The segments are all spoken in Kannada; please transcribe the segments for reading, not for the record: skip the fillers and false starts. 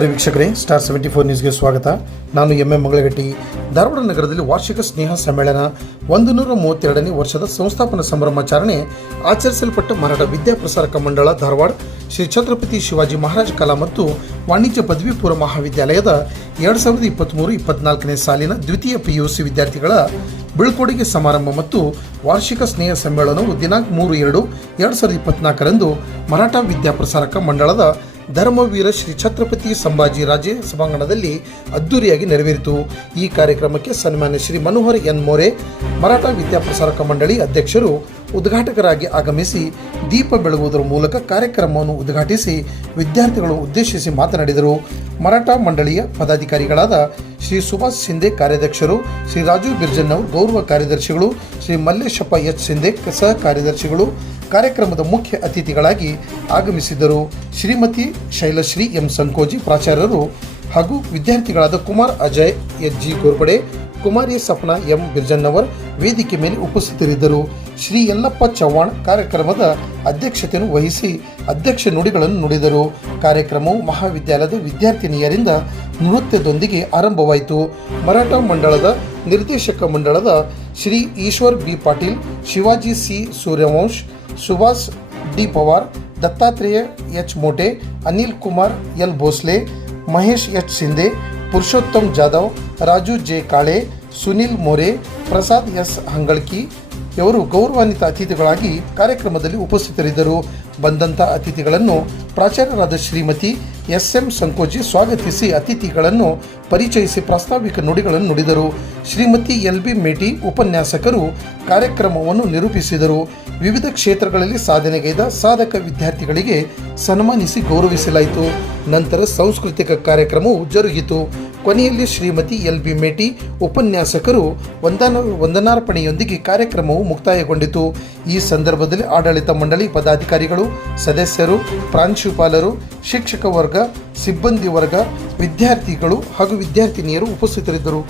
ವೀಕ್ಷಕರೇ, ಸ್ಟಾರ್ 74 ನ್ಯೂಸ್ಗೆ ಸ್ವಾಗತ. ನಾನು ಎಂ ಮಂಗಳಗಟ್ಟಿ. ಧಾರವಾಡ ನಗರದಲ್ಲಿ ವಾರ್ಷಿಕ ಸ್ನೇಹ ಸಮ್ಮೇಳನ 132ನೇ ವರ್ಷದ ಸಂಸ್ಥಾಪನಾ ಸಂಭ್ರಮಾಚರಣೆ ಆಚರಿಸಲ್ಪಟ್ಟ ಮರಾಠ ವಿದ್ಯಾಪ್ರಸಾರಕ ಮಂಡಳ ಧಾರವಾಡ ಶ್ರೀ ಛತ್ರಪತಿ ಶಿವಾಜಿ ಮಹಾರಾಜ ಕಲಾ ಮತ್ತು ವಾಣಿಜ್ಯ ಪದವಿ ಪೂರ್ವ ಮಹಾವಿದ್ಯಾಲಯದ 2023-24ನೇ ಸಾಲಿನ ದ್ವಿತೀಯ PUC ವಿದ್ಯಾರ್ಥಿಗಳ ಬೀಳ್ಕೊಡುಗೆ ಸಮಾರಂಭ ಮತ್ತು ವಾರ್ಷಿಕ ಸ್ನೇಹ ಸಮ್ಮೇಳನವು ದಿನಾಂಕ 3/2/2024ರಂದು ಮರಾಠ ವಿದ್ಯಾಪ್ರಸಾರಕ ಮಂಡಳದ ಧರ್ಮವೀರ ಶ್ರೀ ಛತ್ರಪತಿ ಸಂಭಾಜಿ ರಾಜೇ ಸಭಾಂಗಣದಲ್ಲಿ ಅದ್ದೂರಿಯಾಗಿ ನೆರವೇರಿತು. ಈ ಕಾರ್ಯಕ್ರಮಕ್ಕೆ ಸನ್ಮಾನ್ಯ ಶ್ರೀ ಮನೋಹರ್ ಎನ್ ಮೋರೆ, ಮರಾಠ ವಿದ್ಯಾಪ್ರಸಾರಕ ಮಂಡಳಿ ಅಧ್ಯಕ್ಷರು ಉದ್ಘಾಟಕರಾಗಿ ಆಗಮಿಸಿ ದೀಪ ಬೆಳಗುವುದರ ಮೂಲಕ ಕಾರ್ಯಕ್ರಮವನ್ನು ಉದ್ಘಾಟಿಸಿ ವಿದ್ಯಾರ್ಥಿಗಳನ್ನು ಉದ್ದೇಶಿಸಿ ಮಾತನಾಡಿದರು. ಮರಾಠ ಮಂಡಳಿಯ ಪದಾಧಿಕಾರಿಗಳಾದ ಶ್ರೀ ಸುಭಾಷ್ ಶಿಂದೆ ಕಾರ್ಯಾಧ್ಯಕ್ಷರು, ಶ್ರೀ ರಾಜು ಬಿರ್ಜನ್ನವರು ಗೌರವ ಕಾರ್ಯದರ್ಶಿಗಳು, ಶ್ರೀ ಮಲ್ಲೇಶಪ್ಪ ಎಚ್ ಶಿಂದೆ ಸಹ ಕಾರ್ಯದರ್ಶಿಗಳು ಕಾರ್ಯಕ್ರಮದ ಮುಖ್ಯ ಅತಿಥಿಗಳಾಗಿ ಆಗಮಿಸಿದ್ದರು. ಶ್ರೀಮತಿ ಶೈಲಶ್ರೀ ಎಂ ಸಂಕೋಜಿ ಪ್ರಾಚಾರ್ಯರು ಹಾಗೂ ವಿದ್ಯಾರ್ಥಿಗಳಾದ ಕುಮಾರ್ ಅಜಯ್ ಎಚ್ ಗೋರ್ಪಡೆ, ಕುಮಾರಿ ಸಪ್ನಾ ಎಂ ಬಿರ್ಜನ್ನವರ್ ವೇದಿಕೆ ಮೇಲೆ ಉಪಸ್ಥಿತರಿದ್ದರು. ಶ್ರೀ ಯಲ್ಲಪ್ಪ ಚವ್ಹಾಣ್ ಕಾರ್ಯಕ್ರಮದ ಅಧ್ಯಕ್ಷತೆಯನ್ನು ವಹಿಸಿ ಅಧ್ಯಕ್ಷ ನುಡಿಗಳನ್ನು ನುಡಿದರು. ಕಾರ್ಯಕ್ರಮವು ಮಹಾವಿದ್ಯಾಲಯದ ವಿದ್ಯಾರ್ಥಿನಿಯರಿಂದ ನೃತ್ಯದೊಂದಿಗೆ ಆರಂಭವಾಯಿತು. ಮರಾಠ ಮಂಡಳದ ನಿರ್ದೇಶಕ ಮಂಡಳದ Shri Eshwar B Patil, Shivaji C Suryavansh, Subhash D Pawar, Dattatreya H Mote, Anil Kumar L Bhosale, Mahesh H Shinde, Purushottam Jadhav, Raju J Kale, Sunil More, Prasad S Hangalaki ಇವರು ಗೌರವಾನ್ವಿತ ಅತಿಥಿಗಳಾಗಿ ಕಾರ್ಯಕ್ರಮದಲ್ಲಿ ಉಪಸ್ಥಿತರಿದ್ದರು. ಬಂದಂಥ ಅತಿಥಿಗಳನ್ನು ಪ್ರಾಚಾರ್ಯರಾದ ಶ್ರೀಮತಿ ಎಸ್.ಎಂ. ಸಂಕೋಜಿ ಸ್ವಾಗತಿಸಿ ಅತಿಥಿಗಳನ್ನು ಪರಿಚಯಿಸಿ ಪ್ರಾಸ್ತಾವಿಕ ನುಡಿಗಳನ್ನು ನುಡಿದರು. ಶ್ರೀಮತಿ ಎಲ್.ಬಿ. ಮೇಟಿ ಉಪನ್ಯಾಸಕರು ಕಾರ್ಯಕ್ರಮವನ್ನು ನಿರೂಪಿಸಿದರು. ವಿವಿಧ ಕ್ಷೇತ್ರಗಳಲ್ಲಿ ಸಾಧನೆಗೈದ ಸಾಧಕ ವಿದ್ಯಾರ್ಥಿಗಳಿಗೆ ಸನ್ಮಾನಿಸಿ ಗೌರವಿಸಲಾಯಿತು. ನಂತರ ಸಾಂಸ್ಕೃತಿಕ ಕಾರ್ಯಕ್ರಮವು ಜರುಗಿತು. ಕೊನೆಯಲ್ಲಿ ಶ್ರೀಮತಿ ಎಲ್.ಬಿ. ಮೇಟಿ ಉಪನ್ಯಾಸಕರು ವಂದನಾರ್ಪಣೆಯೊಂದಿಗೆ ಕಾರ್ಯಕ್ರಮವು ಮುಕ್ತಾಯಗೊಂಡಿತು. ಈ ಸಂದರ್ಭದಲ್ಲಿ ಆಡಳಿತ ಮಂಡಳಿ ಪದಾಧಿಕಾರಿಗಳು, ಸದಸ್ಯರು, ಪ್ರಾಂಶುಪಾಲರು, ಶಿಕ್ಷಕ ವರ್ಗ, ಸಿಬ್ಬಂದಿ ವರ್ಗ, ವಿದ್ಯಾರ್ಥಿಗಳು ಹಾಗೂ ವಿದ್ಯಾರ್ಥಿನಿಯರು ಉಪಸ್ಥಿತರಿದ್ದರು.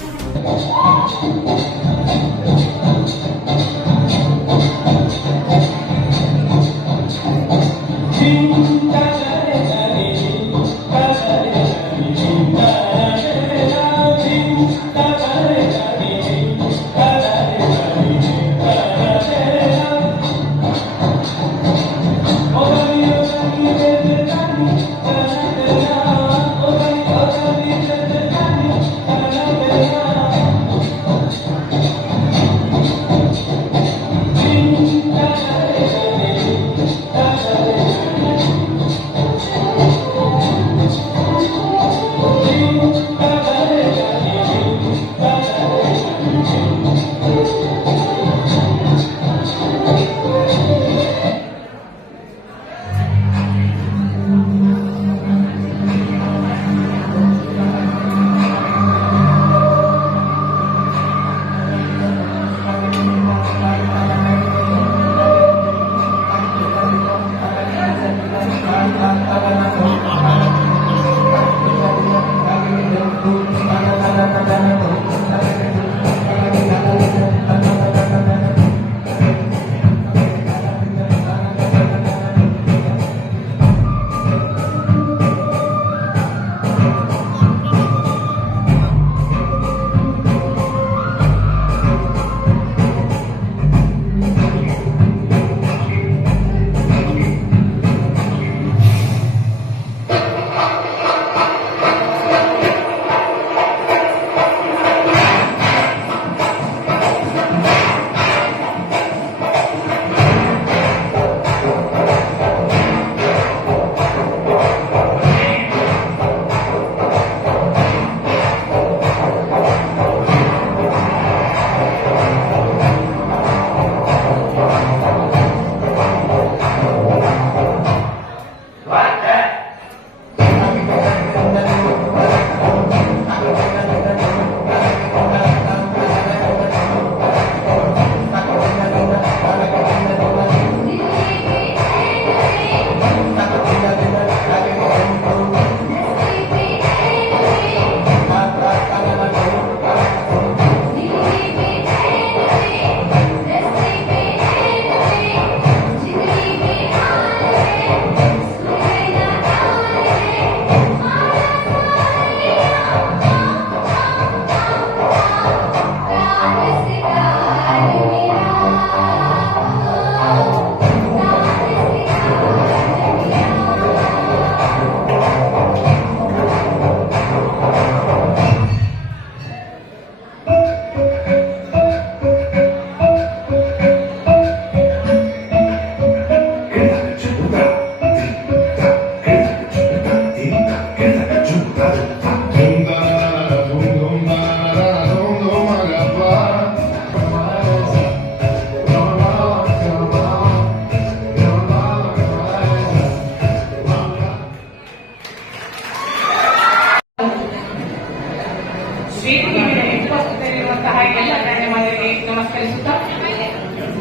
ಉಪಸ್ಥಿತರಿರುವಂತಹ ಎಲ್ಲ ಗಣ್ಯಮಾನ್ಯರಿಗೆ ನಮಸ್ಕರಿಸುತ್ತಾ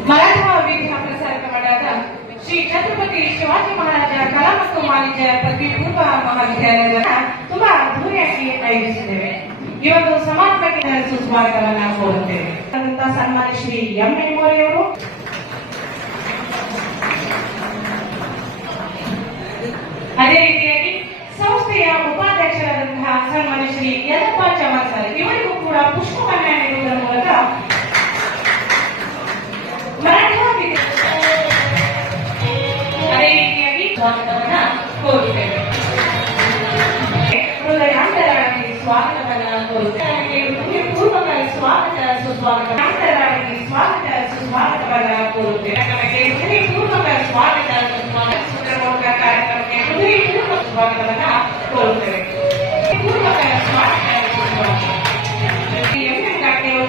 ಮರಾಠ ವೇದಿಕಾ ಪ್ರಸಾರಕ ಮಂಡಳದ ಶ್ರೀ ಛತ್ರಪತಿ ಶಿವಾಜಿ ಮಹಾರಾಜ ಕಲಾ ಮತ್ತು ವಾಣಿಜ್ಯ ಪದವಿ ಪೂರ್ವ ಮಹಾವಿದ್ಯಾಲಯದ ತುಂಬಾ ಅದ್ದೂರಿಯಾಗಿ ಆಯೋಜಿಸಿದ್ದೇವೆ. ಈ ಒಂದು ಸಮಾರಂಭಕ್ಕೆ ಸುಸ್ವಾಗತವನ್ನ ಕೋರುತ್ತೇವೆ. ಸನ್ಮಾನ್ಯ ಶ್ರೀ ಎಂ ಮೆಮೋರಿಯವರು, ಅದೇ ರೀತಿಯಾಗಿ ಸಂಸ್ಥೆಯ ಉಪಾಧ್ಯಕ್ಷರಾದಂತಹ ಸನ್ಮಾನ್ಯ ಶ್ರೀ ಯಲ್ಲಪ್ಪ ಚವಾಣ್ ಸರ್ ಇವರಿಗೂ ಕೂಡ ಪುಷ್ಪವನ್ನ ನೀಡುವುದರ ಮೂಲಕ ಮರಾಠ ಅದೇ ರೀತಿಯಾಗಿ ಸ್ವಾಗತವನ್ನ ಕೋರುತ್ತೇವೆ. ಹೃದಯಾಂತರಾಗಿ ಸ್ವಾಗತವನ್ನ ಕೋರುತ್ತೇವೆ. ಪೂರ್ವಕ ಸ್ವಾಗತ ಸುಸ್ವಾಗತರಾಗಿ ಸ್ವಾಗತ ಸುಸ್ವಾಗತವನ್ನ ಕೋರುತ್ತೇವೆ. ಪೂರ್ವಕ ಸ್ವಾಗತ ಸುಸ್ವಾಗತ ಕಾರ್ಯಕ್ರಮಕ್ಕೆ ಹೃದಯಪೂರ್ವಕ ಸ್ವಾಗತವನ್ನ ಕೋರುತ್ತೇವೆ. ಪೂರ್ವಕ ಸ್ವಾಗತ ಸುಸ್ವಾಗತ.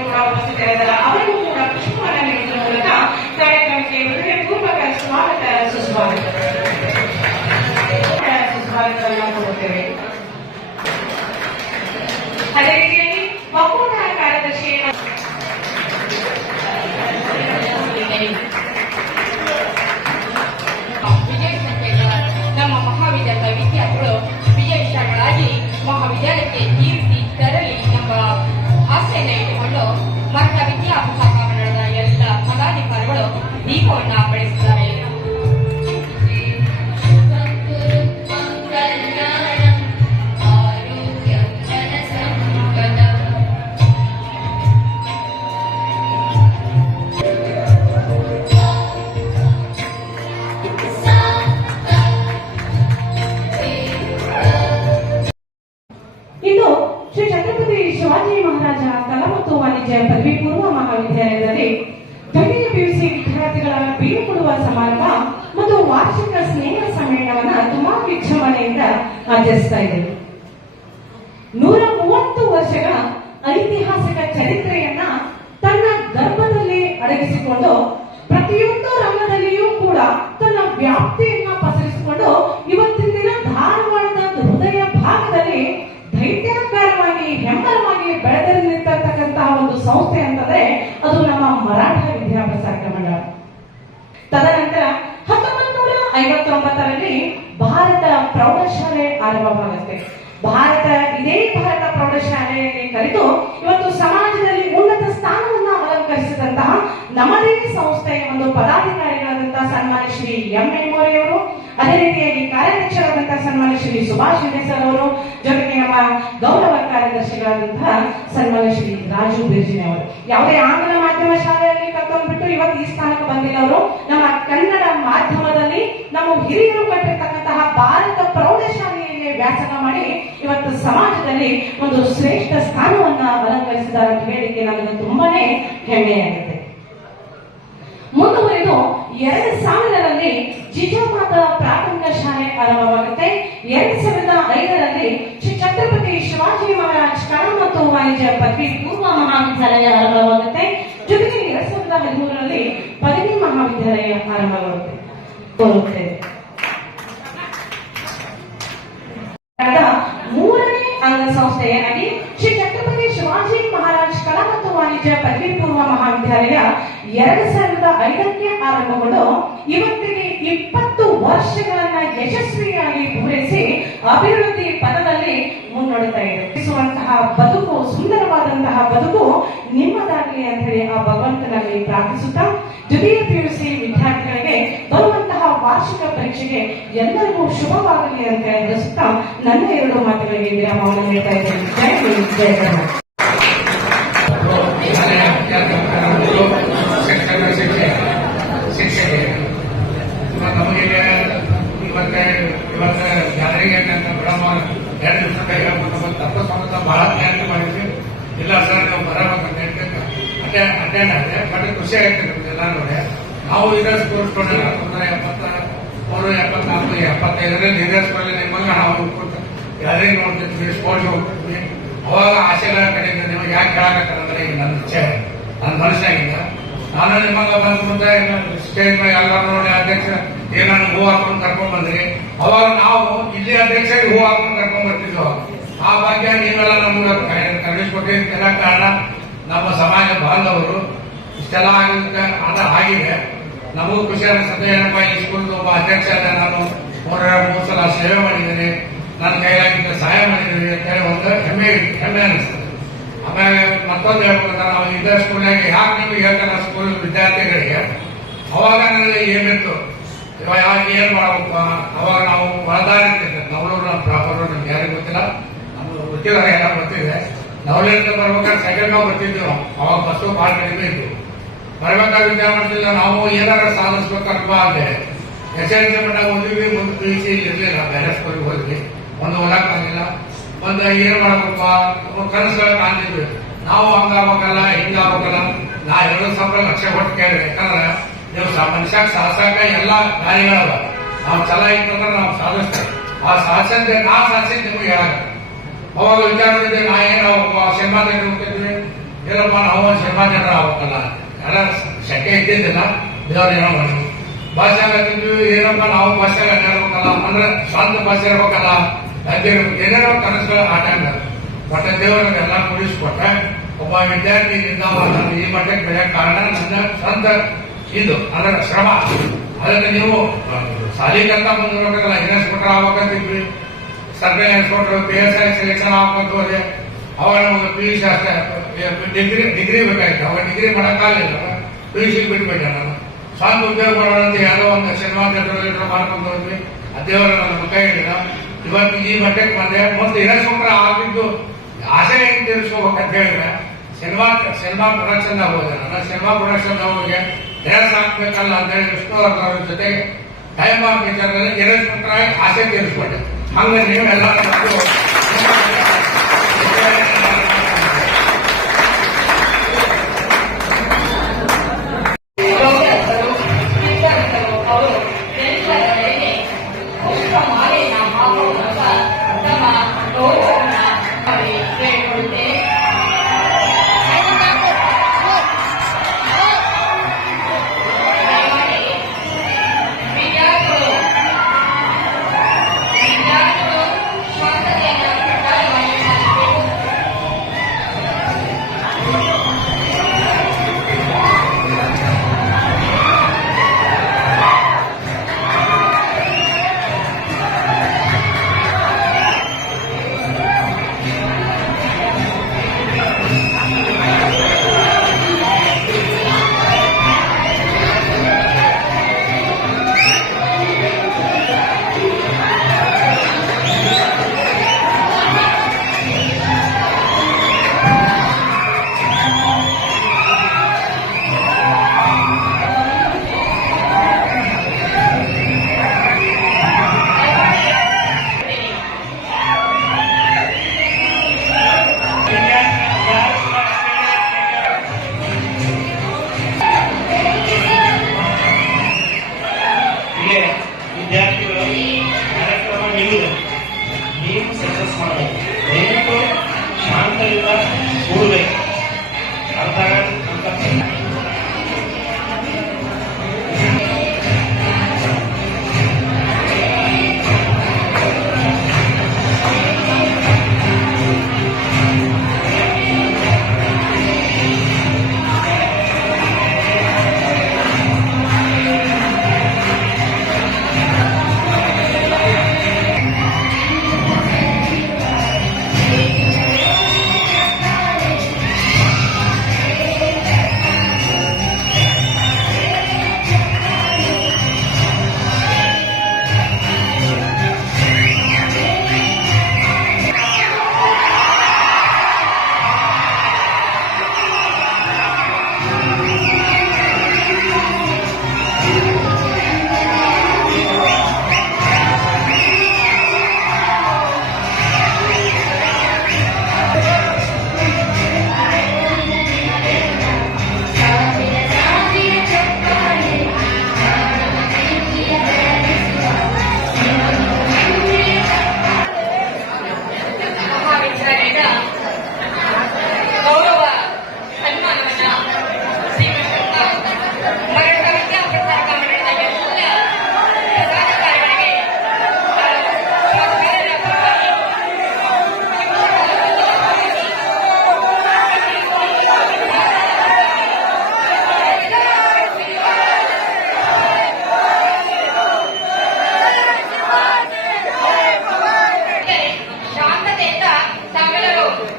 ಕೂಡ ಉಪಸ್ಥಿತರಿದ್ದಾರೆ, ಅವರಿಗೂ ಕೂಡ ಪುಷ್ಪವನ್ನ ನೀಡುವುದರ ಮೂಲಕ ಕಾರ್ಯಕ್ರಮಕ್ಕೆ ಹೃದಯಪೂರ್ವಕ ಸ್ವಾಗತ ಸುಸ್ವಾಗತವನ್ನ ಕೋರುತ್ತೇವೆ. ಅದೇ ರೀತಿಯಾಗಿ ಒಕ್ಕೂಟ ಕಾರ್ಯದರ್ಶಿ ನಮ್ಮ ಮಹಾವಿದ್ಯಾಲಯದ ವಿದ್ಯಾರ್ಥಿಗಳು ವಿಜಯಶಾಲಿಗಳಾಗಿ ಮಹಾವಿದ್ಯಾಲಯಕ್ಕೆ ಕೀರ್ತಿ ತರಲಿ ಎಂಬ ಆಸೆಯನ್ನು ಇಟ್ಟುಕೊಂಡು ಮಠ ವಿದ್ಯಾಭ್ಯಾಸ ಮಂಡಳದ ಎಲ್ಲ ಪದಾಧಿಕಾರಿಗಳು ದೀಪವನ್ನು ಬೆಳೆಸಿದ್ದಾರೆ. ಇನ್ನು ಶ್ರೀ ಛತ್ರಪತಿ ಶಿವಾಜಿ ಮಹಾರಾಜ ಕಲಾ ಮತ್ತು ವಾಣಿಜ್ಯ ಪದವಿ ಪೂರ್ವ ಮಹಾವಿದ್ಯಾಲಯದಲ್ಲಿ ದ್ವಿತೀಯ ಪಿಯುಸಿ ವಿದ್ಯಾರ್ಥಿಗಳ ಬೀಳ್ಕೊಡುವ ಸಮಾರಂಭ ಮತ್ತು ವಾರ್ಷಿಕ ಸ್ನೇಹ ಸಮ್ಮೇಳನವನ್ನ ತುಂಬಾ ವಿಜೃಂಭಣೆಯಿಂದ ಆಚರಿಸ್ತಾ ಇದ್ದೇವೆ. 130 ವರ್ಷಗಳ ಐತಿಹಾಸಿಕ ಚರಿತ್ರೆಯನ್ನ ತನ್ನ ಗರ್ಭದಲ್ಲಿ ಅಡಗಿಸಿಕೊಂಡು ಪ್ರತಿಯೊಂದು ರಂಗದಲ್ಲಿಯೂ ಕೂಡ ತನ್ನ ವ್ಯಾಪ್ತಿಯನ್ನ ಪಸರಿಸಿಕೊಂಡು ಇವತ್ತಿನ ದಿನ ಧಾರವಾಡದ ಹೃದಯ ಭಾಗದಲ್ಲಿ ಧೈರ್ಯಕಾರವಾಗಿ ಹೆಮ್ಮರವಾಗಿ ಬೆಳೆದು ನಿಂತಿರ್ತಕ್ಕಂತಹ ಒಂದು ಸಂಸ್ಥೆ ಅಂತಂದ್ರೆ ಅದು ನಮ್ಮ ಮರಾಠ ವಿದ್ಯಾಪ್ರಸಾರಕ ಮಂಡಳ. ತದನಂತರ 1959ರಲ್ಲಿ ಭಾರತ ಪ್ರೌಢಶಾಲೆ ಆರಂಭವಾಗುತ್ತೆ. ಇದೇ ಭಾರತ ಪ್ರೌಢಶಾಲೆಯಲ್ಲಿ ಕಲಿತು ಇವತ್ತು ಸಮಾಜದಲ್ಲಿ ಉನ್ನತ ಸ್ಥಾನವನ್ನ ಅಲಂಕರಿಸಿದಂತಹ ನಮ್ಮದೇ ಸಂಸ್ಥೆಯ ಒಂದು ಪದಾಧಿಕಾರಿಗಳಾದಂತಹ ಸನ್ಮಾನ್ಯ ಶ್ರೀ ಎಂ ಮೆಮೋರಿಯವರು, ಅದೇ ರೀತಿಯಾಗಿ ಕಾರ್ಯಾಧ್ಯಕ್ಷರಾದಂತಹ ಸನ್ಮಾನ್ಯ ಶ್ರೀ ಸುಭಾಷ್ ಸರ್ ಅವರು, ಜೊತೆಗೆ ನಮ್ಮ ಗೌರವ ಕಾರ್ಯದರ್ಶಿಗಳಾದಂತಹ ಸನ್ಮಾನ್ಯ ಶ್ರೀ ರಾಜು ಬಿರ್ಜಿನಿ ಅವರು. ಯಾವುದೇ ಆಂಗ್ಲ ಮಾಧ್ಯಮ ಶಾಲೆಯಲ್ಲಿ ಕಲ್ತ್ಕೊಂಡ್ಬಿಟ್ಟು ಇವತ್ತು ಈ ಸ್ಥಾನಕ್ಕೆ ಬಂದಿಲ್ಲ ಅವರು. ನಮ್ಮ ಕನ್ನಡ ಮಾಧ್ಯಮದಲ್ಲಿ ನಮ್ಮ ಹಿರಿಯರು ಕಟ್ಟಿರ್ತಕ್ಕಂತಹ ಭಾರತ ಪ್ರೌಢಶಾಲೆಯಲ್ಲಿ ವ್ಯಾಸಂಗ ಮಾಡಿ ಇವತ್ತು ಸಮಾಜದಲ್ಲಿ ಒಂದು ಶ್ರೇಷ್ಠ ಸ್ಥಾನವನ್ನ ಅಲಂಕರಿಸಿದ್ದಾರೆ ಅಂತ ಹೇಳಿಕೆ ನನಗೆ ತುಂಬಾನೇ ಹೆಮ್ಮೆಯಾಗುತ್ತೆ. ಮುಂದುವರೆದು 2000ರಲ್ಲಿ ಜಿಜಾಮಾತ ಪ್ರಾಥಮಿಕ ಶಾಲೆ ಆರಂಭವಾಗುತ್ತೆ. 2005ರಲ್ಲಿ ಶ್ರೀ ಛತ್ರಪತಿ ಶಿವಾಜಿ ಮಹಾರಾಜ್ ಕಲಾ ಮತ್ತು ವಾಣಿಜ್ಯ ಪದವಿ ಪೂರ್ವ ಮಹಾವಿದ್ಯಾಲಯ ಆರಂಭವಾಗುತ್ತೆ. ಜೊತೆಗೆ 2013ರಲ್ಲಿ ಪದವಿ ಮಹಾವಿದ್ಯಾಲಯ ಆರಂಭವಾಗುತ್ತೆ. ಮೂರನೇ ಅಂಗಸಂಸ್ಥೆಯಾಗಿ ಶ್ರೀ ಛತ್ರಪತಿ ಶಿವಾಜಿ ಮಹಾರಾಜ್ ಕಲಾ ಮತ್ತು ವಾಣಿಜ್ಯ ಪದವಿ ಪೂರ್ವ ಮಹಾವಿದ್ಯಾಲಯ 2005ಕ್ಕೆ ಆರಂಭಗೊಂಡು ಇವತ್ತಿಗೆ 20 ವರ್ಷಗಳನ್ನ ಯಶಸ್ವಿಯಾಗಿ ಪೂರೈಸಿ ಅಭಿವೃದ್ಧಿ ಪಥದಲ್ಲಿ ಮುನ್ನಡೆತಾ ಇದೆ. ಬದುಕು, ಸುಂದರವಾದಂತಹ ಬದುಕು ನಿಮ್ಮದಾಗಲಿ ಅಂತ ಹೇಳಿ ಆ ಭಗವಂತನಲ್ಲಿ ಪ್ರಾರ್ಥಿಸುತ್ತಾ ದ್ವಿತೀಯ ಪಿಯುಸಿ ವಿದ್ಯಾರ್ಥಿಗಳಿಗೆ ಬರುವಂತಹ ವಾರ್ಷಿಕ ಪರೀಕ್ಷೆಗೆ ಎಲ್ಲರಿಗೂ ಶುಭವಾಗಲಿ ಅಂತ ಹೇಳಿಸುತ್ತಾ ನನ್ನ 2 ಮಾತುಗಳಿಗೆ ವಿರಾಮವನ್ನು ನೀಡ್ತಾ ಇದ್ದೇನೆ. ಜೈ ಹಿಂದ್, ಜೈ ಕರ್ನಾಟಕ. ನಮಗೆ ಇವತ್ತು ಜಾರಿಗೆ ಮೇಡಮ್ 2 ದಿವಸ ಹೇಳ್ಕೊಂಡು ತಪ್ಪ ಬಹಳ ಪ್ರಯತ್ನ ಮಾಡಿದ್ವಿ. ಇಲ್ಲ ಸರ್ ನಾವು ಬರಬೇಕಂತ ಹೇಳ್ತೇನೆ ಅಟೆಂಡ್ ಆಗಿದೆ. ಬಟ್ ಖುಷಿ ಆಗುತ್ತೆ ನಮ್ಗೆಲ್ಲ ನೋಡಿ. ನಾವು ಇರೋ ಸ್ಕೂಲ್ ಸ್ಟೂಡೆಂಟ್ 170 1975ರಲ್ಲಿ ಹಿರಿಯ ಸ್ಕೂಲಲ್ಲಿ ನಿಮ್ಮಂಗ ನಾವು ಕೂತು ಯಾರಿಗೆ ನೋಡ್ತಿದ್ವಿ, ಸ್ಪೋರ್ಟ್ಸ್ ಹೋಗ್ತಿದ್ವಿ. ಅವಾಗ ಆಸೆಗಳ ಕಡೆಯಿಂದ ನಿಮಗೆ ಯಾಕೆ ಕೇಳಾಕತ್ತಂದ್ರೆ ಈಗ ನನ್ನ ಇಚ್ಛೆ, ನನ್ನ ಮನಸ್ಸಾಗಿಲ್ಲ. ನಾನು ನಿಮ್ಮಂಗ ಬಂದು ಮುಂದೆ ಸ್ಟೇಜ್ ಮೇಲೆ ಎಲ್ಲರೂ ನೋಡಿ ಅಧ್ಯಕ್ಷ ಏನಾದ್ರು ಹೂ ಹಾಕೊಂಡು ಕರ್ಕೊಂಡ್ ಬಂದ್ರಿ. ಅವಾಗ ನಾವು ಇಲ್ಲಿ ಅಧ್ಯಕ್ಷರಿಗೆ ಹೂ ಹಾಕೊಂಡು ಕರ್ಕೊಂಡ್ ಬರ್ತಿದ್ವಿ. ಆ ಭಾಗ್ಯ ನೀವೆಲ್ಲ ನಮ್ಗೆ ಕಳಿಸ್ಕೊಟ್ಟಿದ್ದೆಲ್ಲ ಕಾರಣ ನಮ್ಮ ಸಮಾಜ ಬಾಂಧವರು ಇಷ್ಟೆಲ್ಲ ಆಗಿದೆ. ನಮಗೂ ಖುಷಿ ಅನಿಸುತ್ತೆ. ಏನಪ್ಪ ಈ ಸ್ಕೂಲ್ದು ಒಬ್ಬ ಅಧ್ಯಕ್ಷ ಆದ ನಾನು 3 ಸಲ ಸೇವೆ ಮಾಡಿದ್ದೀನಿ, ನನ್ನ ಕೈಲಾಗಿದ್ದ ಸಹಾಯ ಮಾಡಿದ್ದೀನಿ ಅಂತ ಹೇಳಿ ಒಂದು ಹೆಮ್ಮೆ ಅನಿಸ್ತದೆ. ಆಮೇಲೆ ಮತ್ತೊಂದು ಹೇಳ್ಬೇಕಂದ್ರೆ ನಾವು ಇದೇ ಸ್ಕೂಲ್ನಾಗ ಯಾಕೆ ನಿಮ್ಗೆ ಹೇಳ್ತಾರೆ ಸ್ಕೂಲ್ ವಿದ್ಯಾರ್ಥಿಗಳಿಗೆ ಅವಾಗ ನನಗೆ ಏನಿತ್ತು ಏನ್ ಮಾಡಬೇಕು. ಅವಾಗ ನಾವು ಒಳದಾರಿ ನವಲೂರು ನಮ್ಮ ಪ್ರಾಪರ್ ನಮ್ಗೆ ಯಾರಿಗೂ ಗೊತ್ತಿಲ್ಲ, ನಮ್ಗೆ ಗೊತ್ತಿಲ್ಲ, ಎಲ್ಲ ಗೊತ್ತಿದೆ. ನವಲಿಂದ ಬರ್ಬೇಕಾದ್ರೆ ಸೈಕಲ್ ನಾವು ಬರ್ತಿದ್ವಿ. ಅವಾಗ ಬಸ್ಸು ಭಾಳ ಕಡಿಮೆ ಇತ್ತು. ಬರ್ಬೇಕಾದ್ರೆ ವಿದ್ಯಾರ್ಥಿಲ್ಲ ನಾವು ಏನಾದ್ರು ಸಾಧಿಸ್ಬೇಕಂತ ಅಂದ್ರೆ SLC ಮಟ್ಟ ಓದಿದ್ವಿ. ಮುಂದೆ PUC ಇರ್ಲಿಲ್ಲ, ಬೇರೆ ಸ್ಕೂಲ್ಗೆ ಹೋದ್ವಿ. ಒಂದು ಓದಕ್ ಆಗಿಲ್ಲ, ಒಂದು ಏನ್ ಮಾಡ್ಬೇಕಪ್ಪ ಕನಸುಗಳು ಕಾಣ್ತಿದ್ವಿ. ನಾವು ಹಂಗಾಗಬೇಕಲ್ಲ ಹಿಂಗಾಗಬೇಕಲ್ಲ. ನಾ 2 ಲಕ್ಷ ಒಟ್ಟು ಕೇಳಿದೆ. ಯಾಕಂದ್ರೆ ನೀವು ಮನುಷ್ಯಾಗ ಸಾಹಸಕ ಎಲ್ಲಾ ದಾರಿಗಳವ. ನಾವು ಛಲ ಇತ್ತಂದ್ರೆ ನಾವು ಸಾಧಿಸ್ತೇವೆ. ಆ ಸಾಧಿಸಿದ್ರೆ ನಾ ಸಾಧಿಸಿದ್ ನಿಮ್ಗೆ ಹೇಳಕ. ಅವಾಗ ವಿಚಾರದಿದ್ದೆ ನಾ ಏನು ಸಿನಿಮಾ ಥಿಯೇಟರ್ ಹೋಗ್ತಿದ್ವಿ. ಏನಪ್ಪ ನಾವು ಸಿನಿಮಾ ಥಿಯೇಟರ್ ಆಗ್ಬೇಕಲ್ಲ, ಎಲ್ಲ ಶಕ್ತಿ ಇದ್ದಿದ್ದಿಲ್ಲ. ದೇವ್ರ ಏನೋ ಮಾಡಿ ಭಾಷೆ ಹಾಕಿದ್ವಿ. ಏನಪ್ಪ ನಾವು ಭಾಷೆ ಅಡ್ಡಾಡ್ಬೇಕಲ್ಲ, ಅಂದ್ರೆ ಸ್ವಂತ ಭಾಷೆ ಇರ್ಬೇಕಲ್ಲ, ಏನೇನೋ ಕನಸುಗಳು ಆಟ ಒಟ್ಟ ದೇವರು ಎಲ್ಲ ಕೂಡಿಸ್ಕೊಟ್ಟ. ಒಬ್ಬ ವಿದ್ಯಾರ್ಥಿ ಈ ಮಟ್ಟಕ್ಕೆ ಬೆಳೆಯೋ ಕಾರಣ ನನ್ನ ಸ್ವಂತ ಇದು ಅದರ ಶ್ರಮ. ಅದಕ್ಕೆ ನೀವು ಶಾಲೆಗಂತ ಮುಂದಿರ್ಬೇಕಲ್ಲ, ಇನ್ಸ್ಪೆಕ್ಟರ್ ಆಗ್ಬೇಕಂತಿದ್ವಿ, ಸರ್ಕಾರಿ ಇನ್ಸ್ಪೆಕ್ಟರ್, PSI ಸೆಲೆಕ್ಷನ್ ಆಗ್ಬೇಕಂತ ಹೋದೆ. ಅವಾಗ ನಮಗೆ PUC ಅಷ್ಟೇ ಡಿಗ್ರಿ ಬೇಕಾಗಿತ್ತು. ಅವಾಗ ಡಿಗ್ರಿ ಮಾಡೋಕ್ಕಾಗಲಿಲ್ಲ, PUC ಬಿಟ್ಬಿಟ್ಟೆ ನಾನು. ಸ್ವಂತ ಉದ್ಯೋಗ ಮಾಡೋಣ ಯಾವುದೋ ಒಂದು ಸಿನಿಮಾ ಥಿಯೇಟರ್ ಮಾಡ್ಕೊಂಡು ಹೋದ್ವಿ. ಆ ದೇವರ ನನ್ನ ಕೈ ಹಿಡಿದ ಇವತ್ತು ಈ ಮಟ್ಟಕ್ಕೆ ಬಂದೆ. ಮುಂದೆ ಇನ್ಸ್ಪೆಕ್ಟರ್ ಆಗಿದ್ದು ಆಸೆ ಹೆಂಗೆ ತೀರಿಸ್ಕೋಬೇಕಂತ ಹೇಳಿದ್ರೆ ಸಿನಿಮಾ ಪ್ರೊಡಕ್ಷನ್ ಹೋದೆ. ನನ್ನ ಸಿನಿಮಾ ಪ್ರೊಡಕ್ಷನ್ ಹೋಗಿ ಡ್ಯಾನ್ಸ್ ಹಾಕ್ಬೇಕಲ್ಲ ಅಂತ ಹೇಳಿ ವಿಷ್ಣುವರ್ಧನ್ ಜೊತೆಗೆ ಟೈಮ್ ಆಫ್ ಪಿಕ್ಚರ್ನಲ್ಲಿ ಇನ್ಸ್ಪೆಕ್ಟರ್ ಆಗಿ ಆಸೆ ತೀರಿಸ್ಕೊಂಡೆ. ಹಂಗೆ ನೀವೆಲ್ಲ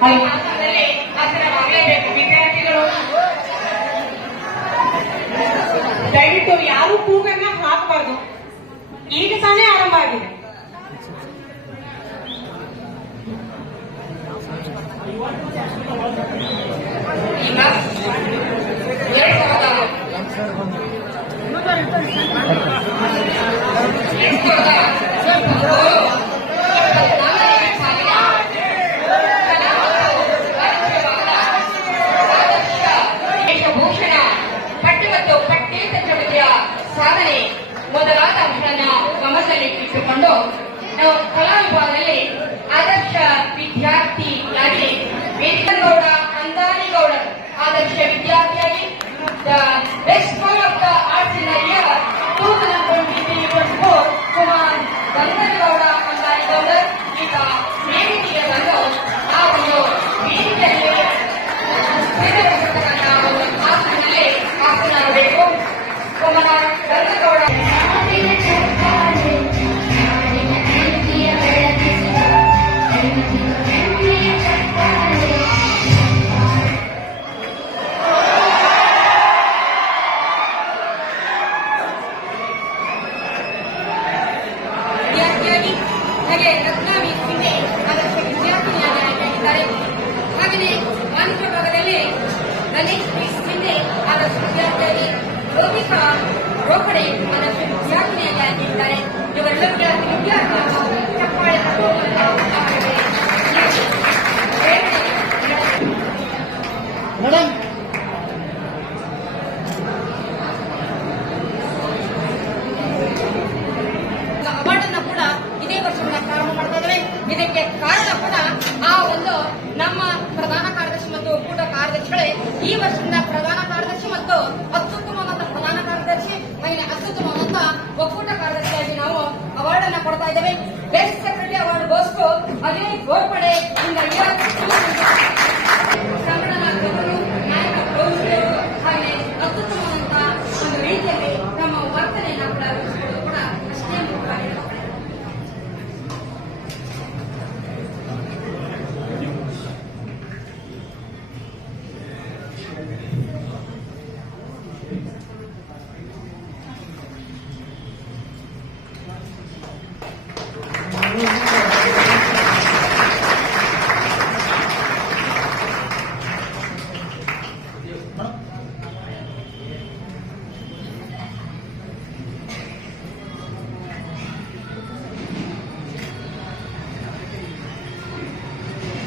ಅಲ್ಲಿ ಆಸನದಲ್ಲಿ ಆಸನವಾಗಲೇಬೇಕು. ವಿದ್ಯಾರ್ಥಿಗಳು ದಯವಿಟ್ಟು ಯಾರು ಕೂಗನ್ನ ಹಾಕಬಾರ್ದು. ಈಗ ತಾನೇ ಆರಂಭ ಆಗಿದೆ. ವೇಷಭೂಷಣ, ಪಟ್ಟಿ ಮತ್ತು ಪಠ್ಯೇತರ ಚಟುವಟಿಕೆಯ ಸಾಧನೆ ಮೊದಲಾದ ಅಂಶಗಳನ್ನು ಗಮನದಲ್ಲಿಟ್ಟುಕೊಂಡು ನಾವು ಕಲಾ ವಿಭಾಗದಲ್ಲಿ ಆದರ್ಶ ವಿದ್ಯಾರ್ಥಿಯಾಗಿ ವೇದಿಕಗೌಡ ಅಂದಾನಿಗೌಡ ಆದರ್ಶ ವಿದ್ಯಾರ್ಥಿಯಾಗಿ best school of the arts in year 2023-24 Kumar Ganganagowda Andanigowda ಈಗ ವೇದಿಕೆಗೆ ಬಂದು ಆ ಒಂದು ವೇದಿಕೆಯಲ್ಲಿ ಆಸನಬೇಕು. ಕುಮಾರ್ ಗಂಗನಗೌಡ ವಿದ್ಯಾರ್ಥಿಯಾಗಿ ಹಾಗೆ ರತ್ನಾವಿ ಸಿಂಧೆ ಆದರ್ಶ ವಿದ್ಯಾರ್ಥಿನಿಯಾಗಿ ಆಯ್ಕೆಯಾಗಿದ್ದಾರೆ. ಹಾಗೆಯೇ ವಾಣಿಜ್ಯ ವಿಭಾಗದಲ್ಲಿ ಗಣೇಶ್ ಸಿಂಧೆ ಆದರ್ಶ ವಿದ್ಯಾರ್ಥಿಯಾಗಿ ರೋಹಿಕಾ ರೋಪಡೆ ಆದರ್ಶ ವಿದ್ಯಾರ್ಥಿನಿಯಾಗಿ ಆಯ್ಕೆಯಾಗಿದ್ದಾರೆ. ಇವರೆಲ್ಲರಿಗೆ ವಿದ್ಯಾರ್ಥಿ ಚಪ್ಪಾಳೆ ಮೇಡಮ್ ಅವಾರ್ಡ್ ಅನ್ನ ಕೂಡ ಇದೇ ವರ್ಷ ಪ್ರಾರಂಭ ಮಾಡ್ತಾ ಇದ್ದೇವೆ. ಇದಕ್ಕೆ ಕಾರಣ ಕೂಡ ಆ ಒಂದು ನಮ್ಮ ಪ್ರಧಾನ ಕಾರ್ಯದರ್ಶಿ ಮತ್ತು ಒಕ್ಕೂಟ ಕಾರ್ಯದರ್ಶಿಗಳೇ. ಈ ವರ್ಷದಿಂದ ಪ್ರಧಾನ ಕಾರ್ಯದರ್ಶಿ ಮತ್ತು ಅತ್ಯುತ್ತಮವಾದ ಪ್ರಧಾನ ಕಾರ್ಯದರ್ಶಿ ಮಹಿಳೆ ಅತ್ಯುತ್ತಮವಾದ ಒಕ್ಕೂಟ ಕಾರ್ಯದರ್ಶಿಯಾಗಿ ನಾವು ಅವಾರ್ಡ್ ಅನ್ನ ಕೊಡ್ತಾ ಇದ್ದೇವೆ. ಬೆಸ್ಟ್ ಸೆಕ್ರೆಟರಿ ಅವಾರ್ಡ್ ಗೋಸ್ಕರ ಅಜಯ್ ಗೋರ್ಪಡೆ ಸಂಘಟನಾತ್ಮಕರು, ನಾಯಕ ಪ್ರೌಢರು ಹಾಗೆ ಅತ್ಯುತ್ತಮವಾದಂತಹ ಒಂದು ರೀತಿಯಲ್ಲಿ ನಮ್ಮ ವರ್ತನೆಯನ್ನ ಕೂಡ ರೂಪಿಸಿಕೊಳ್ಳೋದು ಕೂಡ ಅಷ್ಟೇ ಮುಖ್ಯವಾಗಿದೆ.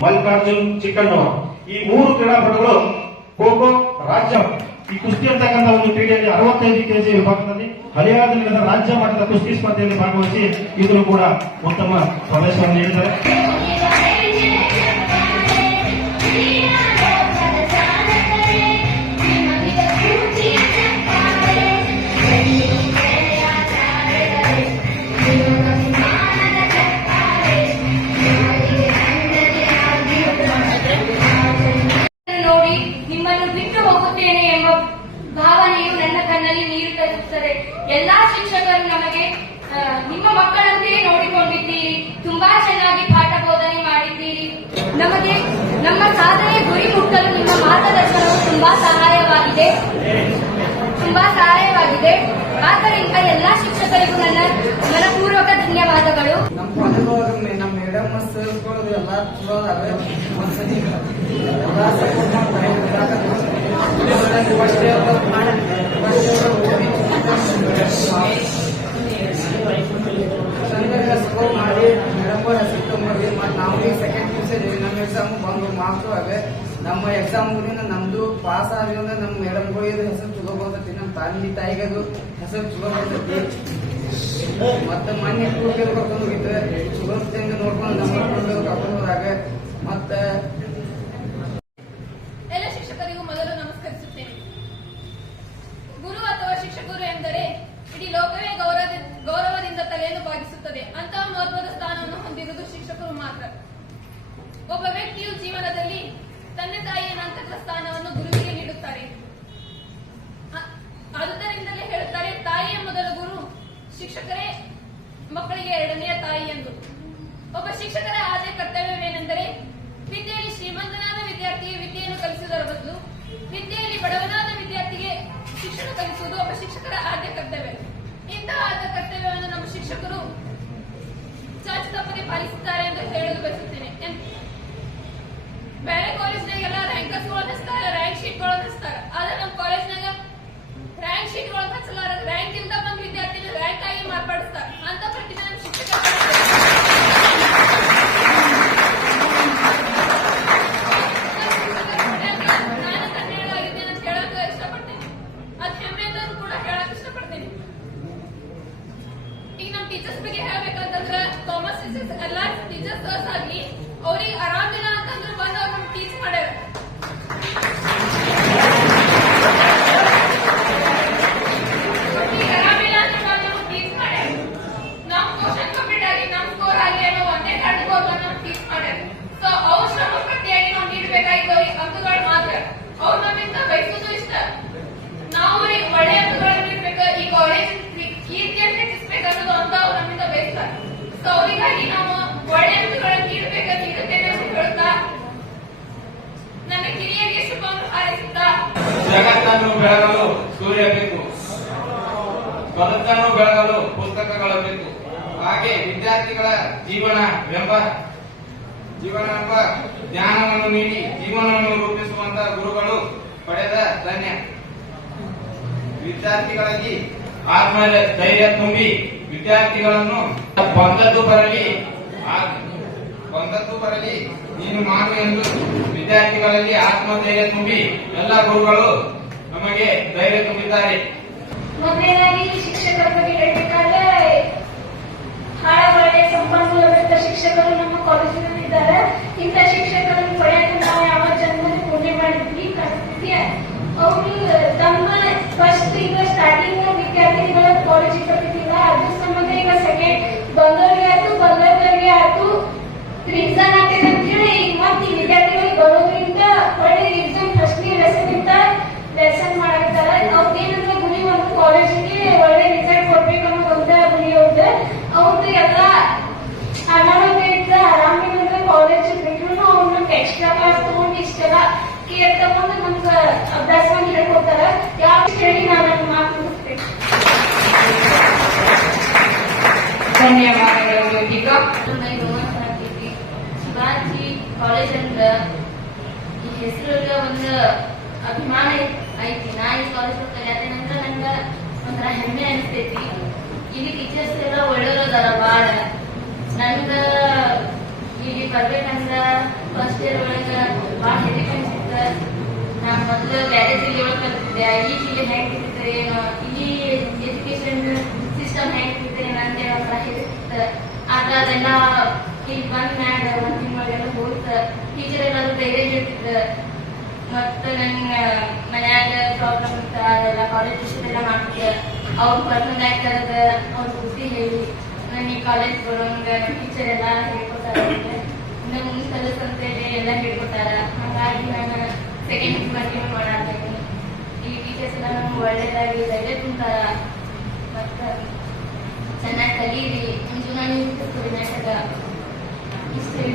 ಮಲ್ಲಿಕಾರ್ಜುನ್ ಚಿಕ್ಕಣ್ಣವರು ಈ 3 ಕ್ರೀಡಾಪಟುಗಳು ಖೋ-ಖೋ ರಾಜ್ಯ ಈ ಕುಸ್ತಿ ಅಂತಕ್ಕಂಥ ಒಂದು ಕ್ರೀಡೆಯಲ್ಲಿ 65 ಕೆಜಿ ವಿಭಾಗದಲ್ಲಿ ಹರಿಯಾಣದಲ್ಲಿ ನಡೆದ ರಾಜ್ಯ ಮಟ್ಟದ ಕುಸ್ತಿ ಸ್ಪರ್ಧೆಯಲ್ಲಿ ಭಾಗವಹಿಸಿ ಇದನ್ನು ಕೂಡ ಉತ್ತಮ ಪ್ರದರ್ಶನ ನೀಡಿದ್ದಾರೆ. ನೋಡಿ ನಿಮ್ಮನ್ನು ಬಿಟ್ಟು ಹೋಗುತ್ತೇನೆ ಎಂಬ ಭಾವನೆಯು ನನ್ನ ಕಣ್ಣಲ್ಲಿ ನೀರು ತರುತ್ತದೆ. ಎಲ್ಲಾ ಶಿಕ್ಷಕರು ನಮಗೆ ನಿಮ್ಮ ಮಕ್ಕಳಂತೆಯೇ ನೋಡಿಕೊಂಡಿದ್ದೀರಿ. ತುಂಬಾ ಚೆನ್ನಾಗಿ ಪಾಠ ಬೋಧನೆ ಮಾಡಿದ್ದೀರಿ. ನಮಗೆ ನಮ್ಮ ಸಾಧನೆ ಗುರಿ ಮುಟ್ಟಲು ನಿಮ್ಮ ಮಾರ್ಗದರ್ಶನವು ತುಂಬಾ ಸಹಾಯವಾಗಿದೆ. ಆದ್ದರಿಂದ ಎಲ್ಲಾ ಶಿಕ್ಷಕರಿಗೂ ನನ್ನ ಮನಪೂರ್ವಕ ಧನ್ಯವಾದಗಳು. ನಮ್ಮ ಕಾಲೇಜೊಳಗೆ ನಮ್ಮ ಮೇಡಮ್ ಸರ್ಗಳು ಎಲ್ಲ ಚಲೋ ಅದಾವೆ. ಒಂದ್ಸತಿ ಎಲ್ಲ ಸಪೋರ್ಟ್ ಮಾಡ್ತಾರೆ. ಫಸ್ಟ್ ಚಂದಾಗ ಸ್ಕೋರ್ ಮಾಡಿ ಮೇಡಮ್ ಹೆಸರು ಮಾಡಿ ಮತ್ತು ನಾವು ಈಗ ಸೆಕೆಂಡ್ ಪಿ ಯು ನಮ್ಮ ಎಕ್ಸಾಮು ಬಂದು ಮಾರ್ಕ್ಸು ಅವೆ. ನಮ್ಮ ಎಕ್ಸಾಮ್ ನಮ್ದು ಪಾಸ್ ಆಗಿದ್ರೆ ನಮ್ಮ ಮೇಡಮ್ಗಳಿಗೆ ಹೆಸರು ಚಲೋ ಬರ್ತೈತಿ. ನಮ್ಮ ತಂದೆ ತಾಯಿಗದು ಹೆಸರು ಚಲೋ ಬರ್ತೈತಿ. ಮತ್ತೆ ಮೊನ್ನೆ ಟೂರ್ಗೆ ಕರ್ಕೊಂಡು ಹೋಗಿದ್ದೆ. ಚಲೋ ಹೆಂಗ ನೋಡ್ಕೊಂಡು ನಮ್ಮ ಕರ್ಕೊಂಡು ಹೋದಾಗ ಮತ್ತೆ ಎಲ್ಲ ಶಿಕ್ಷಕರಿಗೂ ಮೊದಲು ನಮಸ್ಕರಿಸುತ್ತೇನೆ. ಗುರು ಅಥವಾ ಶಿಕ್ಷಕರು ಎಂದರೆ ಇಡೀ ಲೋಕವೇ ಗೌರವದಿಂದ ತಲೆಯನ್ನು ಬಾಗಿಸುತ್ತದೆ. ಅಂತಹ ಮಹತ್ವದ ಸ್ಥಾನವನ್ನು ಹೊಂದಿರುವುದು ಶಿಕ್ಷಕರು ಮಾತ್ರ. ಒಬ್ಬ ವ್ಯಕ್ತಿಯು ಜೀವನದಲ್ಲಿ ತಂದೆ ತಾಯಿಯ ನಂತರದ ಸ್ಥಾನವನ್ನು ಗುರುವಿಗೆ ನೀಡುತ್ತಾರೆ. ಆದುದರಿಂದಲೇ ಹೇಳುತ್ತಾರೆ, ತಾಯಿಯ ಮೊದಲ ಗುರು, ಶಿಕ್ಷಕರೇ ಮಕ್ಕಳಿಗೆ ಎರಡನೆಯ ತಾಯಿ ಎಂದು. ಒಬ್ಬ ಶಿಕ್ಷಕರ ಆದ್ಯ ಕರ್ತವ್ಯವೇನೆಂದರೆ ವಿದ್ಯೆಯಲ್ಲಿ ಶ್ರೀಮಂತನಾದ ವಿದ್ಯಾರ್ಥಿಗೆ ವಿದ್ಯೆಯನ್ನು ಕಲಿಸುವುದರ ಬದಲು ವಿದ್ಯೆಯಲ್ಲಿ ಬಡವನಾದ ವಿದ್ಯಾರ್ಥಿಗೆ ಶಿಕ್ಷಣ ಕಲಿಸುವುದು ಒಬ್ಬ ಶಿಕ್ಷಕರ ಆದ್ಯ ಕರ್ತವ್ಯ. ಇಂತಹ ಆದ್ಯ ಕರ್ತವ್ಯವನ್ನು ನಮ್ಮ ಶಿಕ್ಷಕರು ಚಾಚು ತಪ್ಪದೆ ಪಾಲಿಸುತ್ತಾರೆ ಎಂದು ಹೇಳಲು ಬಯಸುತ್ತೇನೆ. ಬೇರೆ ಕಾಲೇಜ್ನಾಗೆಲ್ಲ ರ್ಯಾಂಕರ್ಸ್ಗಳು ಹಚ್ತಾರೆ, ರ್ಯಾಂಕ್ ಶೀಟ್ಗಳು ಹಚ್ತಾರೆ. ಆದ್ರೆ ನಮ್ಮ ಕಾಲೇಜ್ನಾಗ ರ್ಯಾಂಕ್ ಶೀಟ್ಗಳು ಹಚ್ಚಲಾರ, ರ್ಯಾಂಕ್ ಇಲ್ದ ಬಂದ ವಿದ್ಯಾರ್ಥಿನ ರ್ಯಾಂಕ್ ಆಗಿ ಮಾರ್ಪಡಿಸ್ತಾರೆ. ಅಂತ ಪ್ರತಿಭೆ ನಮ್ಮ ಶಿಕ್ಷಕರು ನಾನು ಕನ್ನಡವಾಗಿದ್ದೇನೆ ಅಂತ ಹೇಳಕ್ ಇಷ್ಟಪಡ್ತೇನೆ. ಅದ್ ಹೆಮ್ಮೆಯಿಂದ ಕೂಡ ಹೇಳಕ್ ಇಷ್ಟಪಡ್ತೇನೆ. ಈಗ ನಮ್ಮ ಟೀಚರ್ಸ್ ಬಗ್ಗೆ ಹೇಳ್ಬೇಕಂತಂದ್ರೆ ಕಾಮರ್ಸ್ ಟೀಚರ್ಸ್ ಎಲ್ಲಾ ಟೀಚರ್ಸ್ ಆಗಿ ಅವ್ರಿಗೆ ಆರಾಮಿಲ್ಲ ಅಂತಂದ್ರೆ ಬಂದು ಅವ್ರು ನಮ್ಗೆ ಟೀಚ್ ಮಾಡ್ಯಾರ. ಆರಾಮಿಲ್ಲ ಅಂದ್ರೆ ಬಂದು ನಮ್ಗೆ ಟೀಚ್ ಮಾಡ್ಯಾರ. ನಮ್ ಕ್ವಶನ್ ಕಂಪ್ಲೀಟ್ ಆಗಿ ನಮ್ ಸ್ಕೋರ್ ಆಗಿ ಅನ್ನೋ ಒಂದೇ ಕಾರಣಕ್ಕೆ ಅವ್ರು ಬಂದು ನಮ್ಗೆ ಟೀಚ್ ಮಾಡ್ಯಾರ. ಸೊ ಅವ್ರ ಶ್ರಮ ಪ್ರತಿಯಾಗಿ ನಾವು ನೀಡಬೇಕಾಗಿತ್ತು ಅವ್ರಿಗೆ ಅಂಕಗಳು ಮಾತ್ರ. ಅವ್ರು ನಮ್ಮಿಂದ ಬಯಸೋದು ಇಷ್ಟ, ನಾವು ಅವ್ರಿಗೆ ಒಳ್ಳೆ ಅಂಕಗಳನ್ನು ನೀಡಬೇಕು, ಈ ಕಾಲೇಜ್ ಕೀರ್ತಿಯನ್ನು ಹೆಚ್ಚಿಸಬೇಕನ್ನೋದು ಅಂತ ಅವ್ರು ನಮ್ಮಿಂದ ಬಯಸ್ತಾರೆ. ಸೊ ಅವರಿಗಾಗಿ ನಾವು ಒಳ್ಳೆ ಅಂಕಗಳನ್ನು ನೀಡಬೇಕಂತ ನೀಡುತ್ತೇನೆ ಅಂತ ಹೇಳ್ತಾ ನನ್ನ ಕಿರಿಯರಿಗೆ ಶುಭವನ್ನು ಹಾರೈಸುತ್ತಾ, ಜಗತ್ತನ್ನು ಬೆಳಗಲು ಸೂರ್ಯ ಬೇಕು, ಬದುಕನ್ನು ಬೆಳಗಲು ಪುಸ್ತಕಗಳು ಬೇಕು. ಹಾಗೆ ವಿದ್ಯಾರ್ಥಿಗಳ ಜೀವನವೆಂಬ ಜ್ಞಾನವನ್ನು ನೀಡಿ ಜೀವನವನ್ನು ರೂಪಿಸುವಂತ ಗುರುಗಳು ಪಡೆದ ಧನ್ಯ. ವಿದ್ಯಾರ್ಥಿಗಳಲ್ಲಿ ಆತ್ಮಧೈರ್ಯ ತುಂಬಿ ವಿದ್ಯಾರ್ಥಿಗಳನ್ನು ಬಂದದ್ದು ಬರಲಿ ನೀನು ಮಾಡು ಎಂದು ವಿದ್ಯಾರ್ಥಿಗಳಲ್ಲಿ ಆತ್ಮಧೈರ್ಯ ತುಂಬಿ ಎಲ್ಲ ಗುರುಗಳು ನಮಗೆ ಧೈರ್ಯ ತುಂಬಿದ್ದಾರೆ. ಮೊದಲನೇದಾಗಿ ಶಿಕ್ಷಕರ ಬಗ್ಗೆ ಹೇಳಬೇಕಾದ್ರೆ ಬಹಳ ಒಳ್ಳೆಯ ಸಂಪನ್ಮೂಲಭರಿತ ಶಿಕ್ಷಕರು ನಮ್ಮ ಕಾಲೇಜಿನಲ್ಲಿ ಇದ್ದಾರೆ. ಇಂಥ ಶಿಕ್ಷಕರನ್ನು ಪಡೆಯಲು ನಾವು ಯಾವ ಜನ್ಮದಲ್ಲಿ ಪುಣ್ಯ ಮಾಡಿದ್ವಿ ಕಾಣಿಸ್ತಿದ್ವಿ. ಅವರು ತಮ್ಮ ಫಸ್ಟ್ ಈಗ ಸ್ಟಾರ್ಟಿಂಗ್ ವಿದ್ಯಾರ್ಥಿಗಳ ಕಾಲೇಜಿಗೆ ಬರ್ತಿದ್ದಿಲ್ಲ, ಅದ್ರ ಸಂಬಂಧ ಈಗ ಸೆಕೆಂಡ್ ಬಂದವರಿಗೆ ಆಯ್ತು ರೀಸನ್ ಆಗ್ತದೆ ಅಂತ ಹೇಳಿ ಈಗ ಮತ್ತೆ ಈ ವಿದ್ಯಾರ್ಥಿಗಳಿಗೆ ಬರೋದ್ರಿಂದ ಒಳ್ಳೆ ರೀಸನ್ ಫಸ್ಟ್ನೇ ಲೆಸನ್ ಮಾಡಾಕತ್ತಾರ. ಅವ್ರದ್ದೇನಂದ್ರೆ ಗುರಿ ಒಂದು ಕಾಲೇಜಿಗೆ ಒಳ್ಳೆ ರಿಸಲ್ಟ್ ಕೊಡ್ಬೇಕು ಅನ್ನೋ ಒಂದ ಗುರಿ ಅವ್ರದ್ದು ಎಲ್ಲ ಅನಾರೋಗ್ಯದಿಂದ ಆರಾಮಿಲ್ಲ ಕಾಲೇಜ್ ಬಿಟ್ರು ಅವ್ರನ್ನ ಎಕ್ಸ್ಟ್ರಾ ಕ್ಲಾಸ್ ತಗೊಂಡು ಇಷ್ಟೆಲ್ಲ ಕೇರ್ ತಗೊಂಡು ನಮ್ಗ ಅಭ್ಯಾಸವನ್ನು ಹೇಳ್ಕೊಡ್ತಾರ. ಯಾವ ಹೇಳಿ ನಾನು ನನ್ನ ಮಾತು ಮುಗಿಸ್ತೇನೆ. ಧನ್ಯವಾದಗಳು. ಈಗ ಶಿವಾಜಿ ಕಾಲೇಜ್ ಅಂದ್ರ ಈ ಹೆಸರು ಒಂದು ಅಭಿಮಾನ ಐತಿ. ನಾ ಈ ಕಾಲೇಜ್ ಕಲಿಯಾತೇನಂದ್ರ ನಂಗ ಒಂಥರ ಹೆಮ್ಮೆ ಅನಿಸ್ತೈತಿ. ಇಲ್ಲಿ ಟೀಚರ್ಸ್ ಎಲ್ಲ ಒಳ್ಳೆಯವ್ರದಾರ ಬಾಳ. ನಂಗ ಇಲ್ಲಿ ಬರ್ಬೇಕಂದ್ರ ಫಸ್ಟ್ ಇಯರ್ ಒಳಗ ಬಾಳ ಹೆದರಿಕೆ ಅನ್ಸಿತ್ತ. ನಾನ್ ಮೊದ್ಲು ಬ್ಯಾರೆ ಜಿಲ್ಲೆ ಒಳಗೆ ಕಲ್ತಿದ್ದೆ, ಈ ಜಿಲ್ಲೆ ಹೆಂಗ್ ಇರ್ತದೆ ಏನೋ, ಇಲ್ಲಿ ಎಜುಕೇಶನ್ ಸಿಸ್ಟಮ್ ಹೆಂಗ್ ಇರ್ತದೆ ನಂಗೆ ಒಂಥರ ಹೆದರಿಕಿತ್ತ. ಆದ್ರೆ ಅದೆಲ್ಲ ಇಲ್ಲಿ ಬಂದ್ ಮ್ಯಾಗ ಒಂದ್ ತಿಂಗಳಾಗೆಲ್ಲ ಹೋಗ್ತ ಟೀಚರ್ ಎಲ್ಲಾದ್ರು ಧೈರ್ಯ ಹೇಳ್ತಿದ್ದ. ಮತ್ತ ನಂಗ ಮನ್ಯಾಗ ಪ್ರಾಬ್ಲಮ್ ಇತ್ತ, ಅದೆಲ್ಲ ಕಾಲೇಜ್ ಟೀಚರ್ ಎಲ್ಲ ಮಾಡ್ತಿದ್ದ. ಅವ್ರ ಪರ್ಸನಲ್ ಆಗಿ ಕರೆದ ಅವ್ರ ಬುದ್ಧಿ ಹೇಳಿ ನನ್ ಈ ಕಾಲೇಜ್ ಬರೋಂಗ ಟೀಚರ್ ಎಲ್ಲ ಹೇಳ್ಕೊತಾರ. ಇನ್ನು ಮುಂದೆ ಕಲಸ್ ಅಂತ ಎಲ್ಲ ಹೇಳ್ಕೊತಾರ. ಹಾಗಾಗಿ ನಾನು ಸೆಕೆಂಡ್ ಕಂಟಿನ್ಯೂ ಮಾಡಾತೀನಿ. ಈ ಟೀಚರ್ಸ್ ಎಲ್ಲ ನಮ್ಗೆ ಒಳ್ಳೇದಾಗಿ ಧೈರ್ಯ ತುಂಬ್ತಾರ. ಮತ್ತ ಚೆನ್ನಾಗಿ ಕಲೀರಿ, ನಿಮ್ ಜೀವನ ನೀವು ವಿನಾಯಕ ಇಷ್ಟ ಹೇಳಿ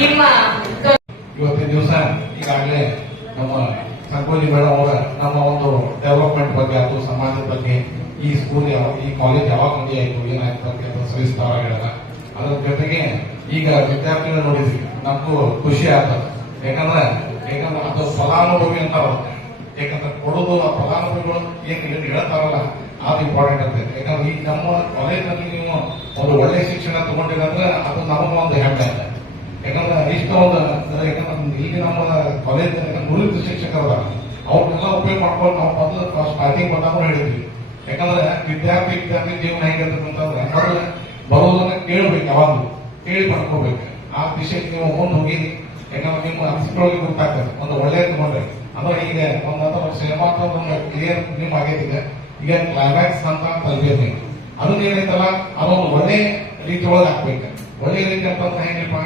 ನಿಮ್ಮ ಇವತ್ತಿನ ದಿವಸ ಈಗಾಗಲೇ ನಮ್ಮ ಸಂಕೋಜಿ ಮೇಡಮ್ ಅವರ ನಮ್ಮ ಒಂದು ಡೆವಲಪ್ಮೆಂಟ್ ಬಗ್ಗೆ ಅಥವಾ ಸಮಾಜದ ಬಗ್ಗೆ ಈ ಸ್ಕೂಲ್ ಈ ಕಾಲೇಜ್ ಯಾವಾಗ ಮಂದಿ ಆಯ್ತು ಏನಾಯ್ತು ಅಂತ ಸವಿಸ್ತಾರವಾಗಿ ಹೇಳಿದ. ಅದ್ರ ಜೊತೆಗೆ ಈಗ ವಿದ್ಯಾರ್ಥಿಗಳು ನೋಡಿದ್ವಿ, ನಮಗೂ ಖುಷಿ ಆಗ್ತದೆ. ಯಾಕಂದ್ರೆ ಅದು ಫಲಾನುಭವಿ ಅಂತ ಯಾಕಂದ್ರೆ ಕೊಡೋದು ಆ ಫಲಾನುಭವಿಗಳು ಏನ್ ಹೇಳ್ತಾರಲ್ಲ ಅದು ಇಂಪಾರ್ಟೆಂಟ್ ಅಂತ. ಯಾಕಂದ್ರೆ ಈಗ ನಮ್ಮ ಕಾಲೇಜ್ನಲ್ಲಿ ನೀವು ಒಂದು ಒಳ್ಳೆ ಶಿಕ್ಷಣ ತಗೊಂಡಿರಂದ್ರೆ ಅದು ನಮಗೆ ಒಂದು ಹೆಮ್ಮೆ ಅಂತ. ಯಾಕಂದ್ರೆ ಇಷ್ಟ ಒಂದು ಯಾಕಂದ್ರೆ ಈಗ ನಮ್ಮ ಕಾಲೇಜ್ ನುರಿತ ಶಿಕ್ಷಕರ ಅವ್ರನ್ನೆಲ್ಲ ಉಪಯೋಗ ಮಾಡ್ಕೊಂಡು ನಾವು ಮೊದಲು ಸ್ಟಾರ್ಟಿಂಗ್ ಬಂದಾಗ ಹೇಳಿದ್ವಿ. ಯಾಕಂದ್ರೆ ವಿದ್ಯಾರ್ಥಿ ಜೀವನ ಹೆಂಗಿರ್ತದೆ ಅಂತಂದ್ರೆ ಮೊದಲು ಬರೋದನ್ನ ಕೇಳ್ಬೇಕು, ಯಾವಾಗಲೂ ಕೇಳಿ ಮಾಡ್ಕೋಬೇಕು. ಆ ವಿಷಯಕ್ಕೆ ನೀವು ಮುಂದೆ ಹೋಗಿರಿ. ಯಾಕಂದ್ರೆ ನಿಮ್ಮ ಅನಿಸಿಕೆಯೊಳಗೆ ಗೊತ್ತಾಗ್ತದೆ ಒಂದು ಒಳ್ಳೆಯ ತಗೊಂಡ್ರೆ. ಅಂದ್ರೆ ಈಗ ಒಂದು ಸಿನಿಮಾ ಕ್ಲಿಯರ್ ನಿಮ್ಮ ಆಗೈತಿದೆ. ಈಗ ಕ್ಲೈಮ್ಯಾಕ್ಸ್ ಅಂತ ತಲುಪೇರಿ ಅದನ್ನ ಏನೈತಲ್ಲ ಅದೊಂದು ಒಳ್ಳೆ ರೀತಿ ಒಳಗೆ ಹಾಕ್ಬೇಕು. ಒಳ್ಳೆ ರೀತಿ ಅಂತ ಹೆಂಗಪ್ಪ,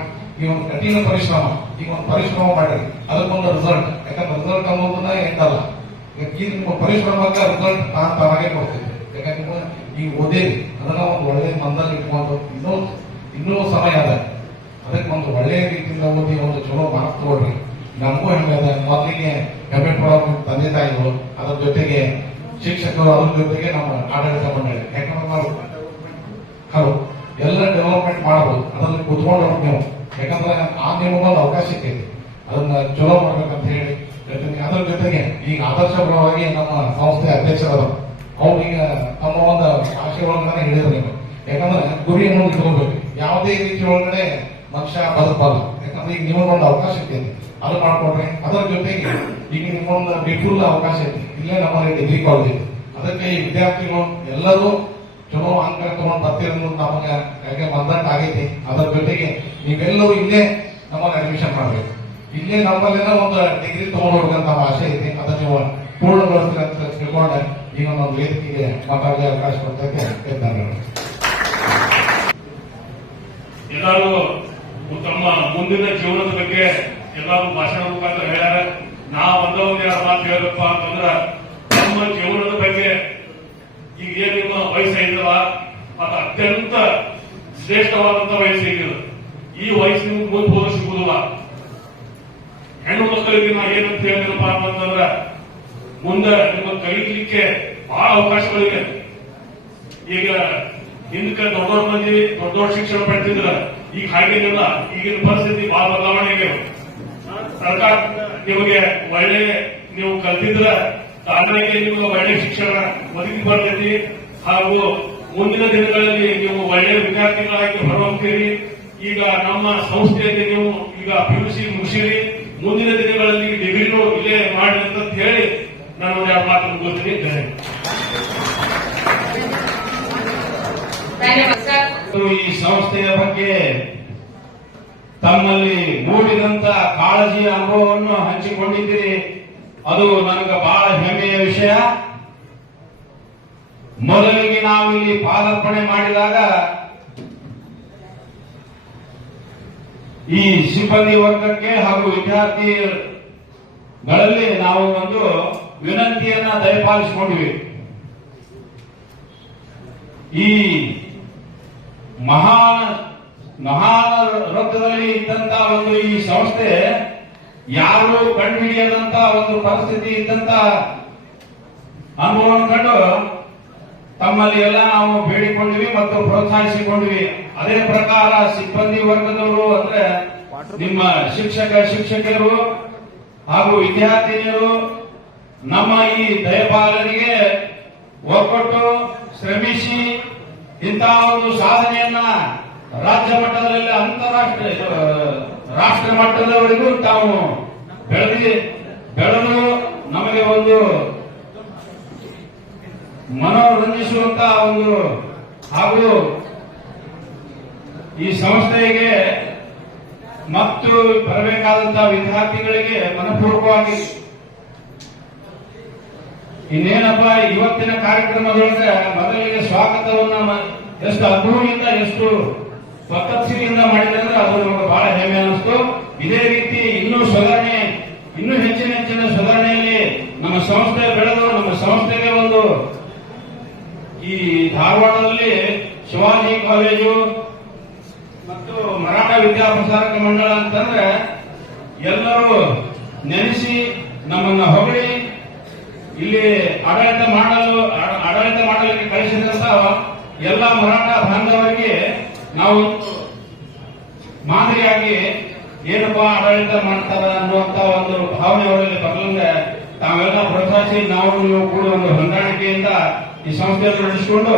ಈ ಒಂದು ಕಠಿಣ ಪರಿಶ್ರಮ, ಈಗ ಒಂದು ಪರಿಶ್ರಮ ಮಾಡ್ರಿ, ಅದಕ್ಕೊಂದು ರಿಸಲ್ಟ್. ಯಾಕಂದ್ರೆ ರಿಸಲ್ಟ್ ಅನ್ನೋದನ್ನ ಎಂದಲ್ಲ, ಈ ನಿಮ್ಮ ಪರಿಶ್ರಮಕ್ಕೆ ರಿಸಲ್ಟ್ ತಾನಾಗೆ ಕೊಡ್ತೀವಿ. ಯಾಕಂದ್ರೆ ಈಗ ಓದೇರಿ ಅದನ್ನ ಒಂದು ಒಳ್ಳೆ ಮನದಲ್ಲಿ ಇಟ್ಕೊಂಡು ಇನ್ನೂ ಸಮಯ ಅದ, ಅದಕ್ಕೆ ಒಂದು ಒಳ್ಳೆಯ ರೀತಿಯಿಂದ ಓದಿ ಒಂದು ಚಲೋ ಮಾರ್ಕ್ಸ್ ತಗೊಳ್ರಿ. ನಮಗೂ ಹೆಮ್ಮೆ ಅದ. ಮೊದಲಿಗೆ ಹೆಮ್ಮೆ ಪಡೋ ತಂದೆ ತಾಯಿಗಳು, ಅದ್ರ ಜೊತೆಗೆ ಶಿಕ್ಷಕರು, ಅದ್ರ ಜೊತೆಗೆ ನಮ್ಮ ಆಡಳಿತ ಮಂಡಳಿ. ಯಾಕಂದ್ರೆ ನಾವು ಎಲ್ಲ ಡೆವಲಪ್ಮೆಂಟ್ ಮಾಡಬಹುದು, ಅದರಲ್ಲಿ ಕುತ್ಕೊಂಡು ನೀವು. ಯಾಕಂದ್ರೆ ನಿಮಗೊಂದು ಅವಕಾಶ ಸಿಕ್ಕೈತಿ, ಅದನ್ನ ಚಲೋ ಮಾಡ್ಬೇಕಂತ ಹೇಳಿ ಅದ್ರ ಜೊತೆಗೆ ಈಗ ಆದರ್ಶಪರವಾಗಿ ನಮ್ಮ ಸಂಸ್ಥೆ ಅಧ್ಯಕ್ಷರಾದರು ಅವ್ರೀಗ ತಮ್ಮ ಒಂದು ಭಾಷೆ ಒಳಗಡೆ ಹೇಳಿದ್ರು. ಯಾಕಂದ್ರೆ ಗುರಿಯನ್ನು ಇಟ್ಕೊಳ್ಬೇಕು, ಯಾವುದೇ ರೀತಿ ಒಳಗಡೆ ಮನುಷ್ಯ ಬದುಕಬಲ್ಲ. ಯಾಕಂದ್ರೆ ಈಗ ನಿಮಗೊಂದು ಅವಕಾಶ ಇರ್ತೈತಿ, ಅದು ಮಾಡ್ಕೊಡ್ರಿ. ಅದರ ಜೊತೆಗೆ ಈಗ ನಿಮ್ಗೊಂದು ವಿಪುಲ ಅವಕಾಶ ಐತಿ, ಇಲ್ಲೇ ನಮ್ಮಲ್ಲಿ ಡಿಗ್ರಿ ಕಾಲೇಜ್ ಐತಿ. ಅದಕ್ಕೆ ಈ ವಿದ್ಯಾರ್ಥಿಗಳು ಎಲ್ಲರೂ ಚಲೋ ಅಂಕ ತಗೊಂಡು ಬರ್ತಿರೋದು ನಮಗೆ ಹಾಗೆ ಮಂದಂಟ ಆಗೈತಿ. ಅದರ ಜೊತೆಗೆ ನೀವೆಲ್ಲರೂ ಇಲ್ಲೇ ನಮ್ಮಲ್ಲಿ ಅಡ್ಮಿಷನ್ ಮಾಡ್ಬೇಕು, ಇಲ್ಲೇ ನಮ್ಮಲ್ಲೆಲ್ಲ ಒಂದು ಡಿಗ್ರಿ ತಗೊಂಡ್ಬೇಕಂತ ಆಸೆ ಐತಿ. ಅದನ್ನ ನೀವು ಪೂರ್ಣಗೊಳಿಸ್ತೀರ ಅಂತ ತಿಳ್ಕೊಂಡೆ ಈಗ ಒಂದು ವೇದಿಕೆಗೆ ಮಾತಾಡಲು ಅವಕಾಶ ಕೊಡ್ತೈತೆ. ಧನ್ಯವಾದ. ಎಲ್ಲರೂ ತಮ್ಮ ಮುಂದಿನ ಜೀವನದ ಬಗ್ಗೆ ಎಲ್ಲರೂ ಭಾಷಣ ಮುಖಾಂತರ ಹೇಳ್ಯಾರ. ನಾವು ಒಂದೊಂದೆರಡು ಮಾತು ಹೇಳಪ್ಪ ಅಂತಂದ್ರ ನಮ್ಮ ಜೀವನದ ಬಗ್ಗೆ ಈಗ ಏನ್ ನಿಮ್ಮ ವಯಸ್ಸೈತವ ಅದು ಅತ್ಯಂತ ಶ್ರೇಷ್ಠವಾದಂತ ವಯಸ್ಸು ಈಗ. ಈ ವಯಸ್ಸು ನಿಮ್ಗೆ ಮುಂದೆ ಹೋದ ಸಿಗುದಿಲ್ಲ. ಹೆಣ್ಣು ಮಕ್ಕಳಿಗೆ ನಾ ಏನಂತ ಹೇಳ್ತೀನಪ್ಪ ಅಂತಂದ್ರ ಮುಂದೆ ನಿಮ್ಮ ಕಲಿಲಿಕ್ಕೆ ಬಹಳ ಅವಕಾಶಗಳಿವೆ. ಈಗ ಹಿಂದಕ್ಕೆ ದೊಡ್ಡವ್ರ ಮಂದಿ ದೊಡ್ಡ ಶಿಕ್ಷಣ ಪಡ್ತಿದ್ರ, ಈಗ ಹಾಗೇನಿಲ್ಲ. ಈಗಿನ ಪರಿಸ್ಥಿತಿ ಬಹಳ ಬದಲಾವಣೆ ಆಗ್ಯಾವ. ಸರ್ಕಾರ ನಿಮಗೆ ಒಳ್ಳೆ ನೀವು ಕಲ್ತಿದ್ರ ತಾನಾಗೆ ನಿಮಗೆ ಒಳ್ಳೆ ಶಿಕ್ಷಣ ಒದಗಿ ಬರ್ತೈತಿ. ಹಾಗೂ ಮುಂದಿನ ದಿನಗಳಲ್ಲಿ ನೀವು ಒಳ್ಳೆ ವಿದ್ಯಾರ್ಥಿಗಳಾಗಿ ಹೊರಹೊಮ್ತೀರಿ. ಈಗ ನಮ್ಮ ಸಂಸ್ಥೆಯಲ್ಲಿ ನೀವು ಈಗ PUC ಮುಗಿಸಿರಿ, ಮುಂದಿನ ದಿನಗಳಲ್ಲಿ ಡಿಗ್ರಿನೂ ಇಲ್ಲೇ ಮಾಡಿ ಅಂತ ಹೇಳಿ ನಾನು ಎರಡು ಮಾತು ಮುಗಿಸ್ತೀನಿ. ಈ ಸಂಸ್ಥೆಯ ಬಗ್ಗೆ ತಮ್ಮಲ್ಲಿ ಮೂಡಿದಂತ ಕಾಳಜಿಯ ಅನುಭವವನ್ನು ಹಂಚಿಕೊಂಡಿದ್ದೀರಿ. ಅದು ನನಗೆ ಬಹಳ ಹೆಮ್ಮೆಯ ವಿಷಯ. ಮೊದಲಿಗೆ ನಾವು ಇಲ್ಲಿ ಪಾದಾರ್ಪಣೆ ಮಾಡಿದಾಗ ಈ ಸಿಬ್ಬಂದಿ ವರ್ಗಕ್ಕೆ ಹಾಗೂ ವಿದ್ಯಾರ್ಥಿಗಳಲ್ಲಿ ನಾವು ಒಂದು ವಿನಂತಿಯನ್ನ ದಯಪಾಲಿಸಿಕೊಂಡ್ವಿ. ಈ ಮಹಾನ್ ರಕ್ತದಲ್ಲಿ ಇದ್ದಂತ ಒಂದು ಈ ಸಂಸ್ಥೆ ಯಾರು ಕಂಡುಹಿಡಿಯದಂತ ಒಂದು ಪರಿಸ್ಥಿತಿ ಇದ್ದಂತ ಅನುಭವವನ್ನು ಕಂಡು ತಮ್ಮಲ್ಲಿ ಎಲ್ಲ ನಾವು ಬೇಡಿಕೊಂಡ್ವಿ ಮತ್ತು ಪ್ರೋತ್ಸಾಹಿಸಿಕೊಂಡ್ವಿ. ಅದೇ ಪ್ರಕಾರ ಸಿಬ್ಬಂದಿ ವರ್ಗದವರು ಅಂದ್ರೆ ನಿಮ್ಮ ಶಿಕ್ಷಕಿಯರು ಹಾಗೂ ವಿದ್ಯಾರ್ಥಿನಿಯರು ನಮ್ಮ ಈ ದಯಪಾಲನೆಗೆ ಒಗ್ಗಟ್ಟು ಶ್ರಮಿಸಿ ಇಂತಹ ಒಂದು ಸಾಧನೆಯನ್ನ ರಾಜ್ಯ ಮಟ್ಟದಲ್ಲಿ ರಾಷ್ಟ್ರ ಮಟ್ಟದವರೆಗೂ ತಾವು ಬೆಳೆದು ನಮಗೆ ಒಂದು ಮನೋರಂಜಿಸುವಂತ ಒಂದು ಹಾಗೂ ಈ ಸಂಸ್ಥೆಗೆ ಮತ್ತು ಬರಬೇಕಾದಂತಹ ವಿದ್ಯಾರ್ಥಿಗಳಿಗೆ ಮನಪೂರ್ವಕವಾಗಿ ಇನ್ನೇನಪ್ಪ ಇವತ್ತಿನ ಕಾರ್ಯಕ್ರಮದೊಳಗೆ ಮೊದಲಿಗೆ ಸ್ವಾಗತವನ್ನ ಎಷ್ಟು ಅನುಭವದಿಂದ ಎಷ್ಟು ಸ್ವತಃಸಿರಿಯಿಂದ ಮಾಡಿದ್ರೆ ಅಂದ್ರೆ ಅದು ನಮಗೆ ಬಹಳ ಹೆಮ್ಮೆ ಅನಿಸ್ತು. ಇದೇ ರೀತಿ ಇನ್ನೂ ಹೆಚ್ಚಿನ ಸುಧಾರಣೆಯಲ್ಲಿ ನಮ್ಮ ಸಂಸ್ಥೆ ಬೆಳೆದು ನಮ್ಮ ಸಂಸ್ಥೆಗೆ ಒಂದು ಈ ಧಾರವಾಡದಲ್ಲಿ ಶಿವಾಜಿ ಕಾಲೇಜು ಮತ್ತು ಮರಾಠ ವಿದ್ಯಾಪ್ರಸಾರಕ ಮಂಡಳ ಅಂತಂದ್ರೆ ಎಲ್ಲರೂ ನೆನೆಸಿ ನಮ್ಮನ್ನ ಹೊಗಳಿ ಇಲ್ಲಿ ಆಡಳಿತ ಮಾಡಲಿಕ್ಕೆ ಕಳಿಸಿದಂತ ಎಲ್ಲ ಮರಾಠ ಬಾಂಧವರಿಗೆ ನಾವು ಮಾದರಿಯಾಗಿ ಏನಪ್ಪಾ ಆಡಳಿತ ಮಾಡ್ತಾರ ಅನ್ನುವಂತ ಒಂದು ಭಾವನೆ ಅವರಲ್ಲಿ ಬರಲಂಗೆ ತಾವೆಲ್ಲ ಪ್ರೋತ್ಸಾಹಿಸಿ ನಾವು ನೀವು ಕೂಡ ಒಂದು ಹೊಂದಾಣಿಕೆಯಿಂದ ಈ ಸಂಸ್ಥೆಯನ್ನು ನಡೆಸಿಕೊಂಡು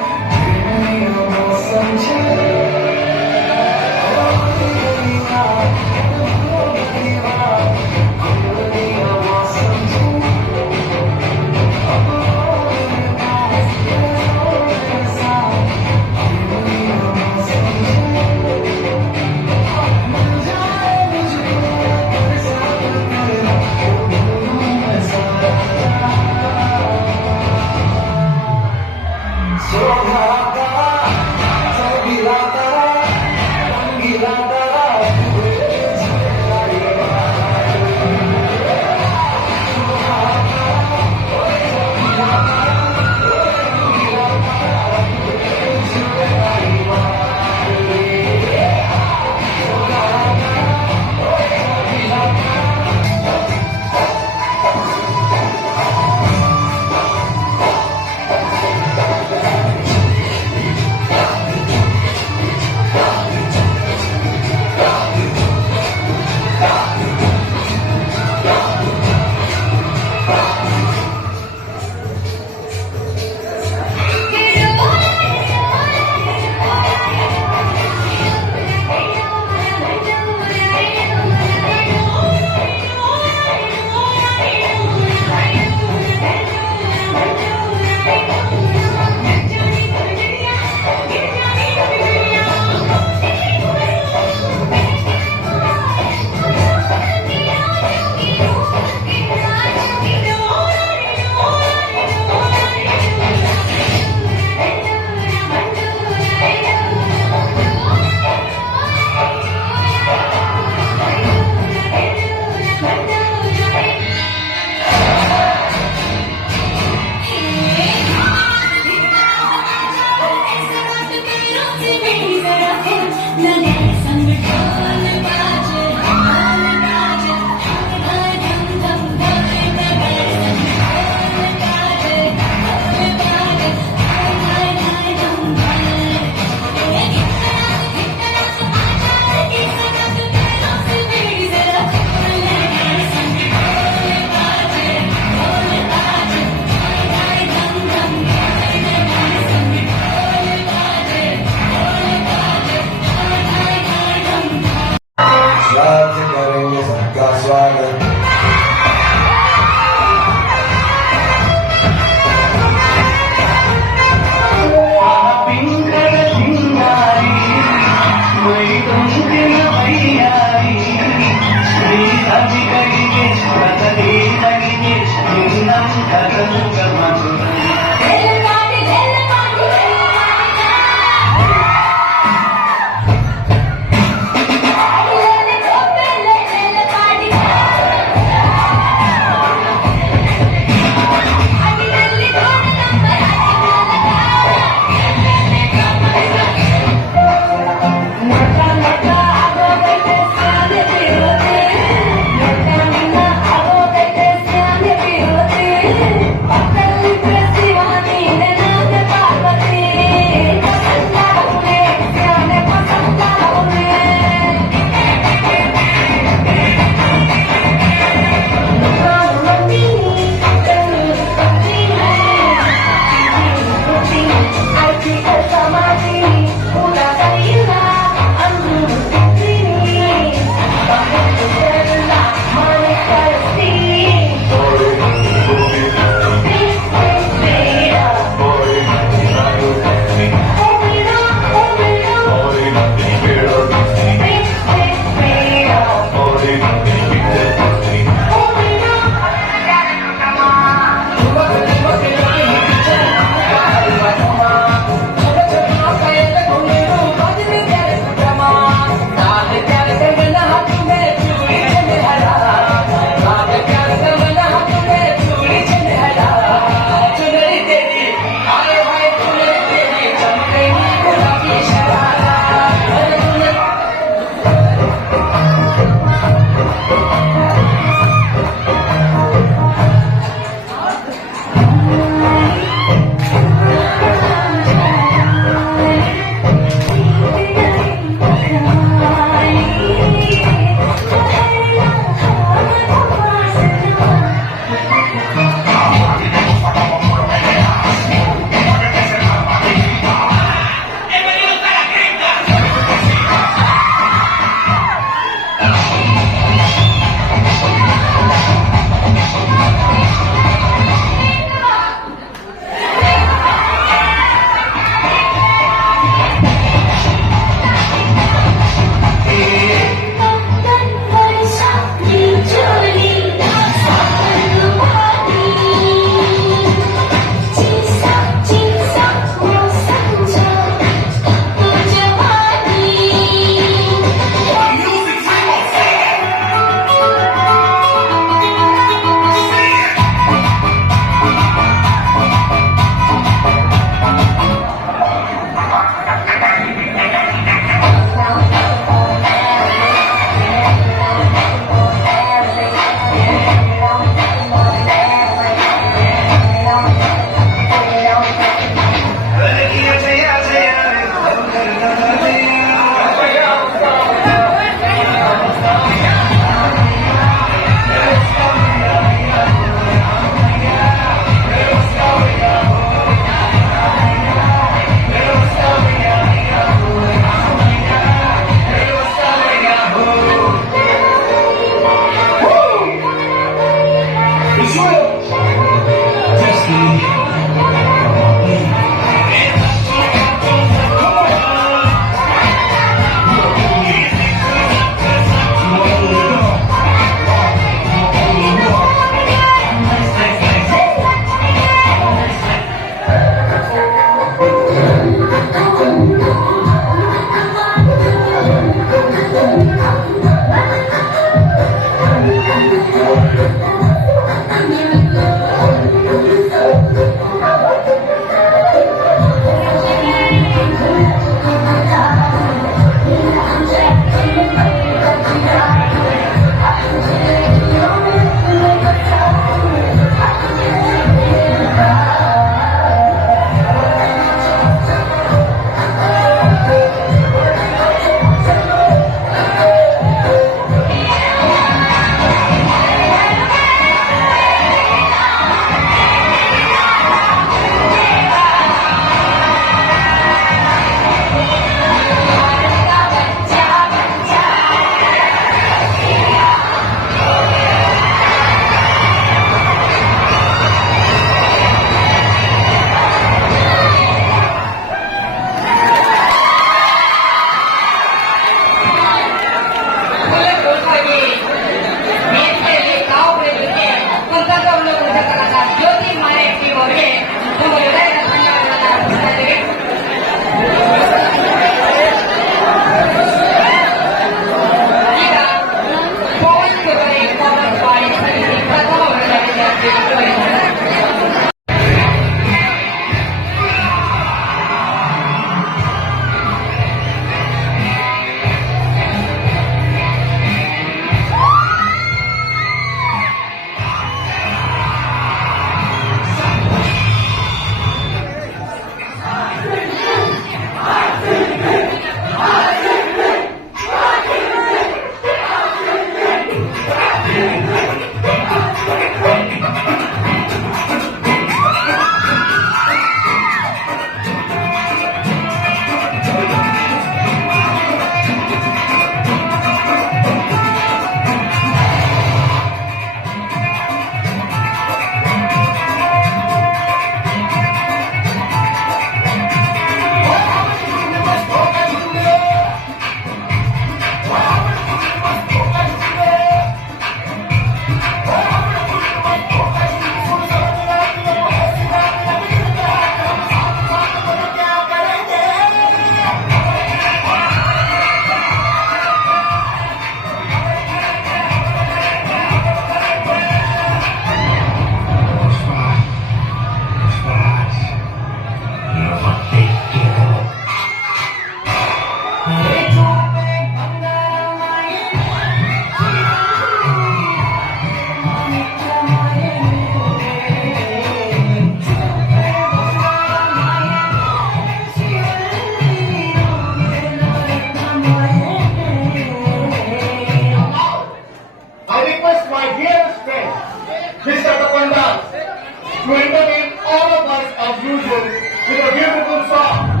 to entertain all of us as usual with a beautiful song.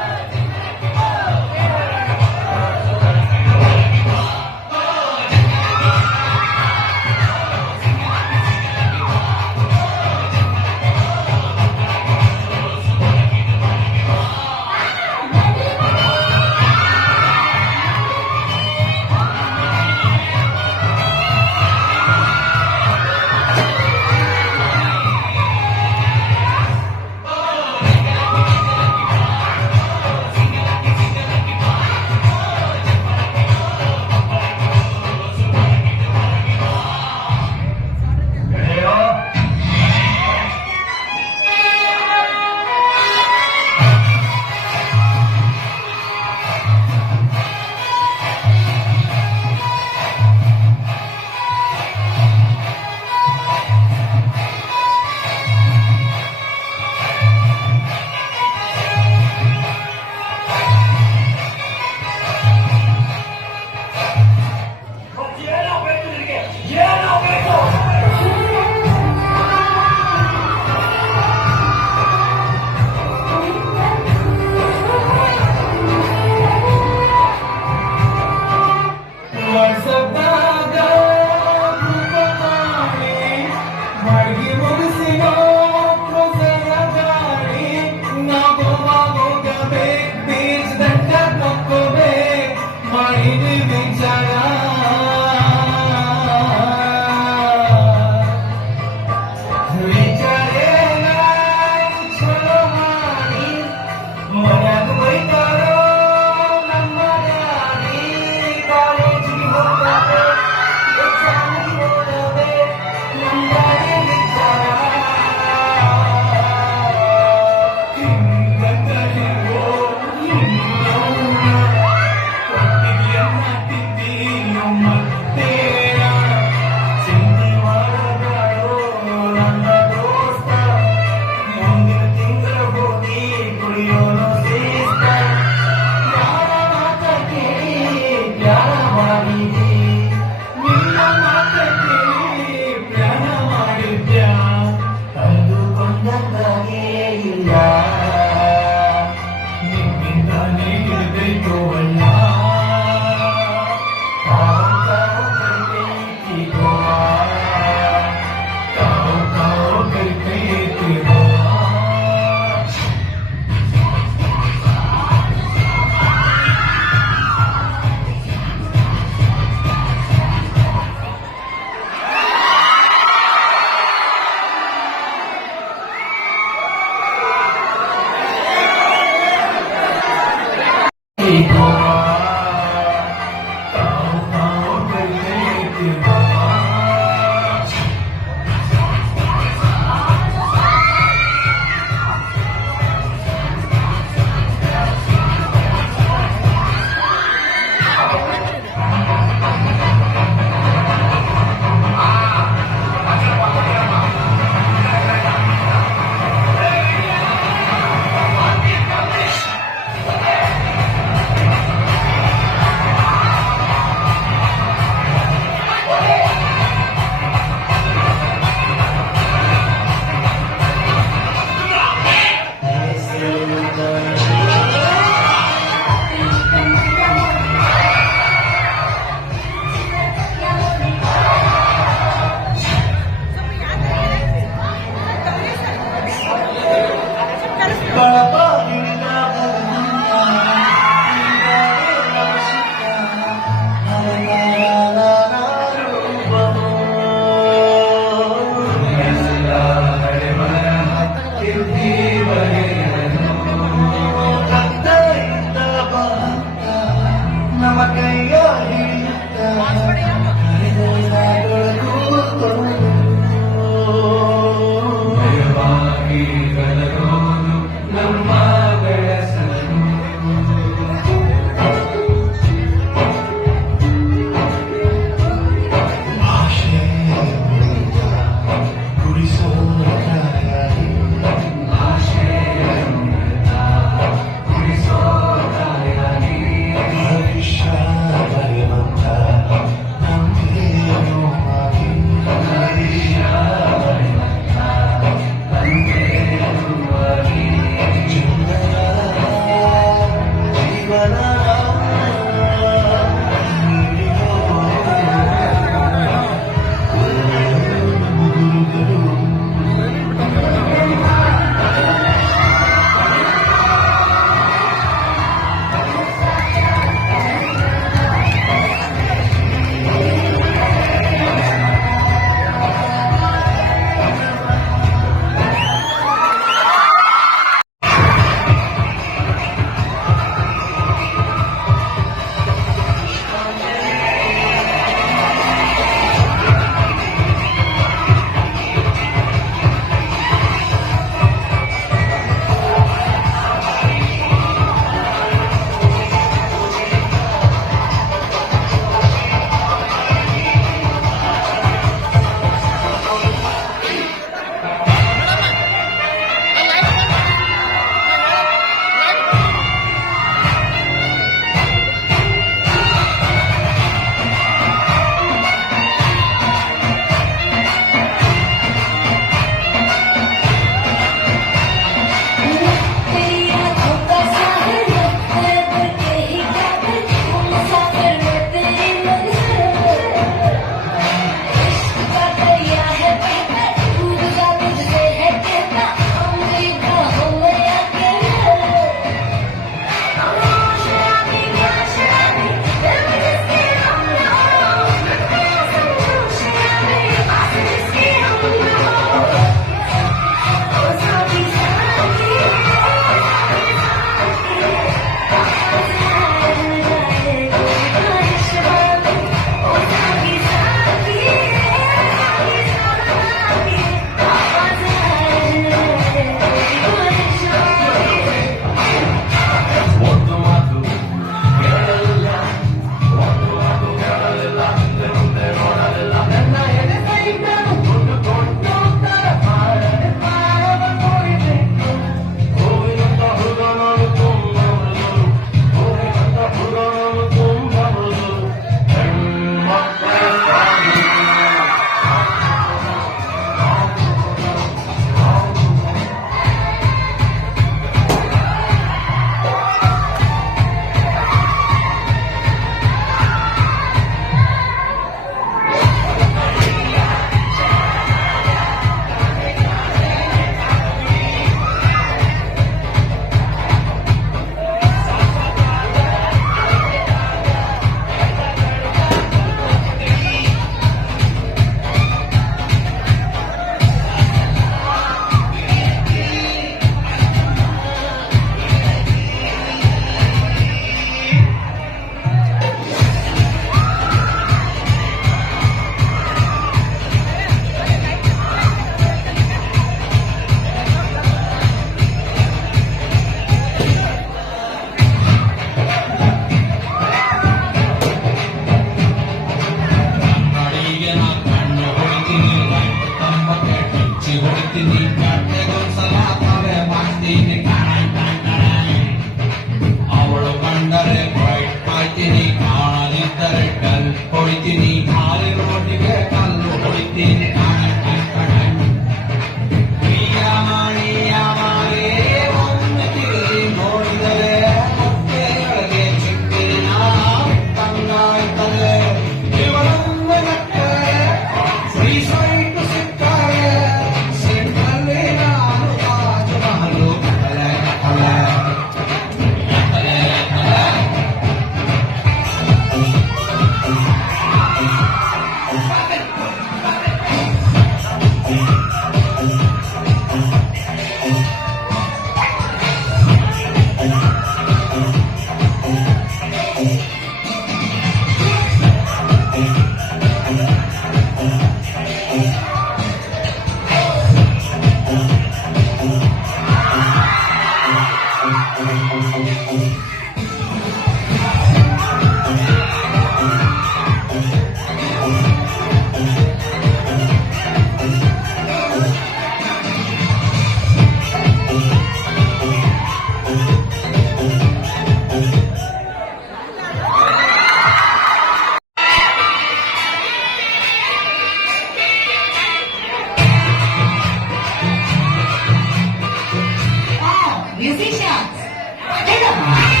musicians. Get up.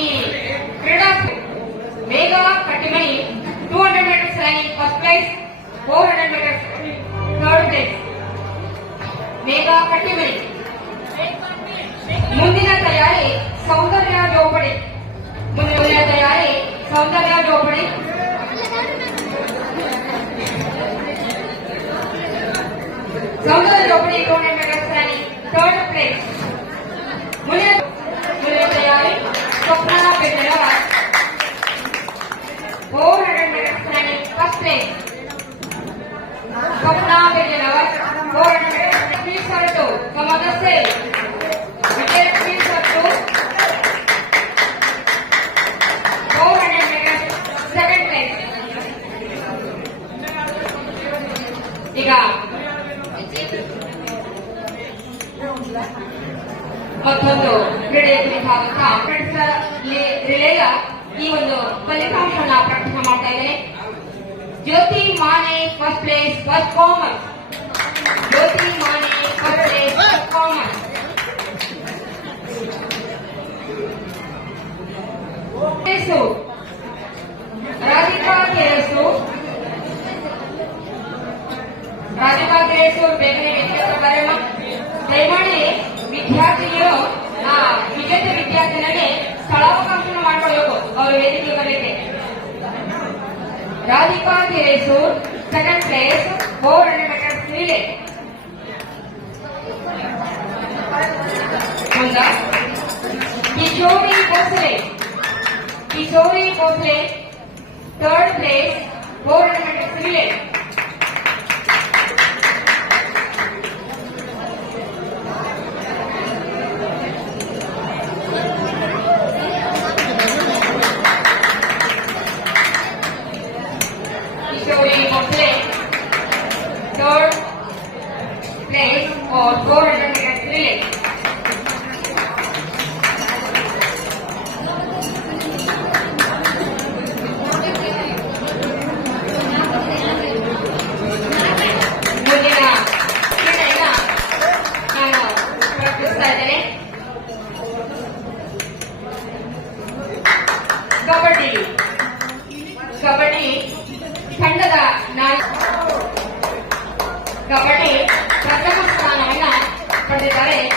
ಈ ಕ್ರೀಡಾ ಮೇಘ Kattimani 200 meters running first place, 400 meters third place. ಮೇಘ ಕಟ್ಟಿಮನಿ. ಮುಂದಿನ ತಯಾರಿ ಸೌಂದರ್ಯ ಜೋಪಡಿ. ಮುಂದಿನ ತಯಾರಿ ಸೌಂದರ್ಯ ಜೋಪಡಿ. ಸೌಂದರ್ಯ ಜೋಪಡಿ 200 meters running third place. ಮುಂದಿನ ತಯಾರಿ ಸ್ವಪ್ನ Bengaluru 400 meters running first place. Swapna Bengaluru 400 meters. Please sir to come on the stage. Please sir to 400 meters second place. ಈಗ ಮತ್ತೊಂದು ಕ್ರೀಡೆ ವಿಭಾಗದ ರಿಲೇಯ ಈ ಒಂದು ಫಲಿತಾಂಶವನ್ನು ಪ್ರಕಟಣೆ ಮಾಡ್ತಾ ಇದ್ದೇನೆ. Jyoti Mane first place first commerce. Jyoti Mane first place first commerce. Radhika Kerasu. Radhika Kerasu ಬೇಗನೆ ವೇದಿಕೆ ಬರೋಣ. ದಯಮಾಡಿ ವಿದ್ಯಾರ್ಥಿಗಳು ವಿಜೇತ ವಿದ್ಯಾರ್ಥಿನಿಗೆ ಸ್ಥಳಾವಕಾಶ ಮಾಡಿಕೊಳ್ಳಬೇಕು. ಅವರು ವೇದಿಕೆ ಬರಲಿಕ್ಕೆ. Radhika Kerasur second place 400 meters relay. Kishori Bhosale. Kishori Bhosale third place 400 meters relay. Third place for 400 meters relay. ಇದ್ದಾಳೆ.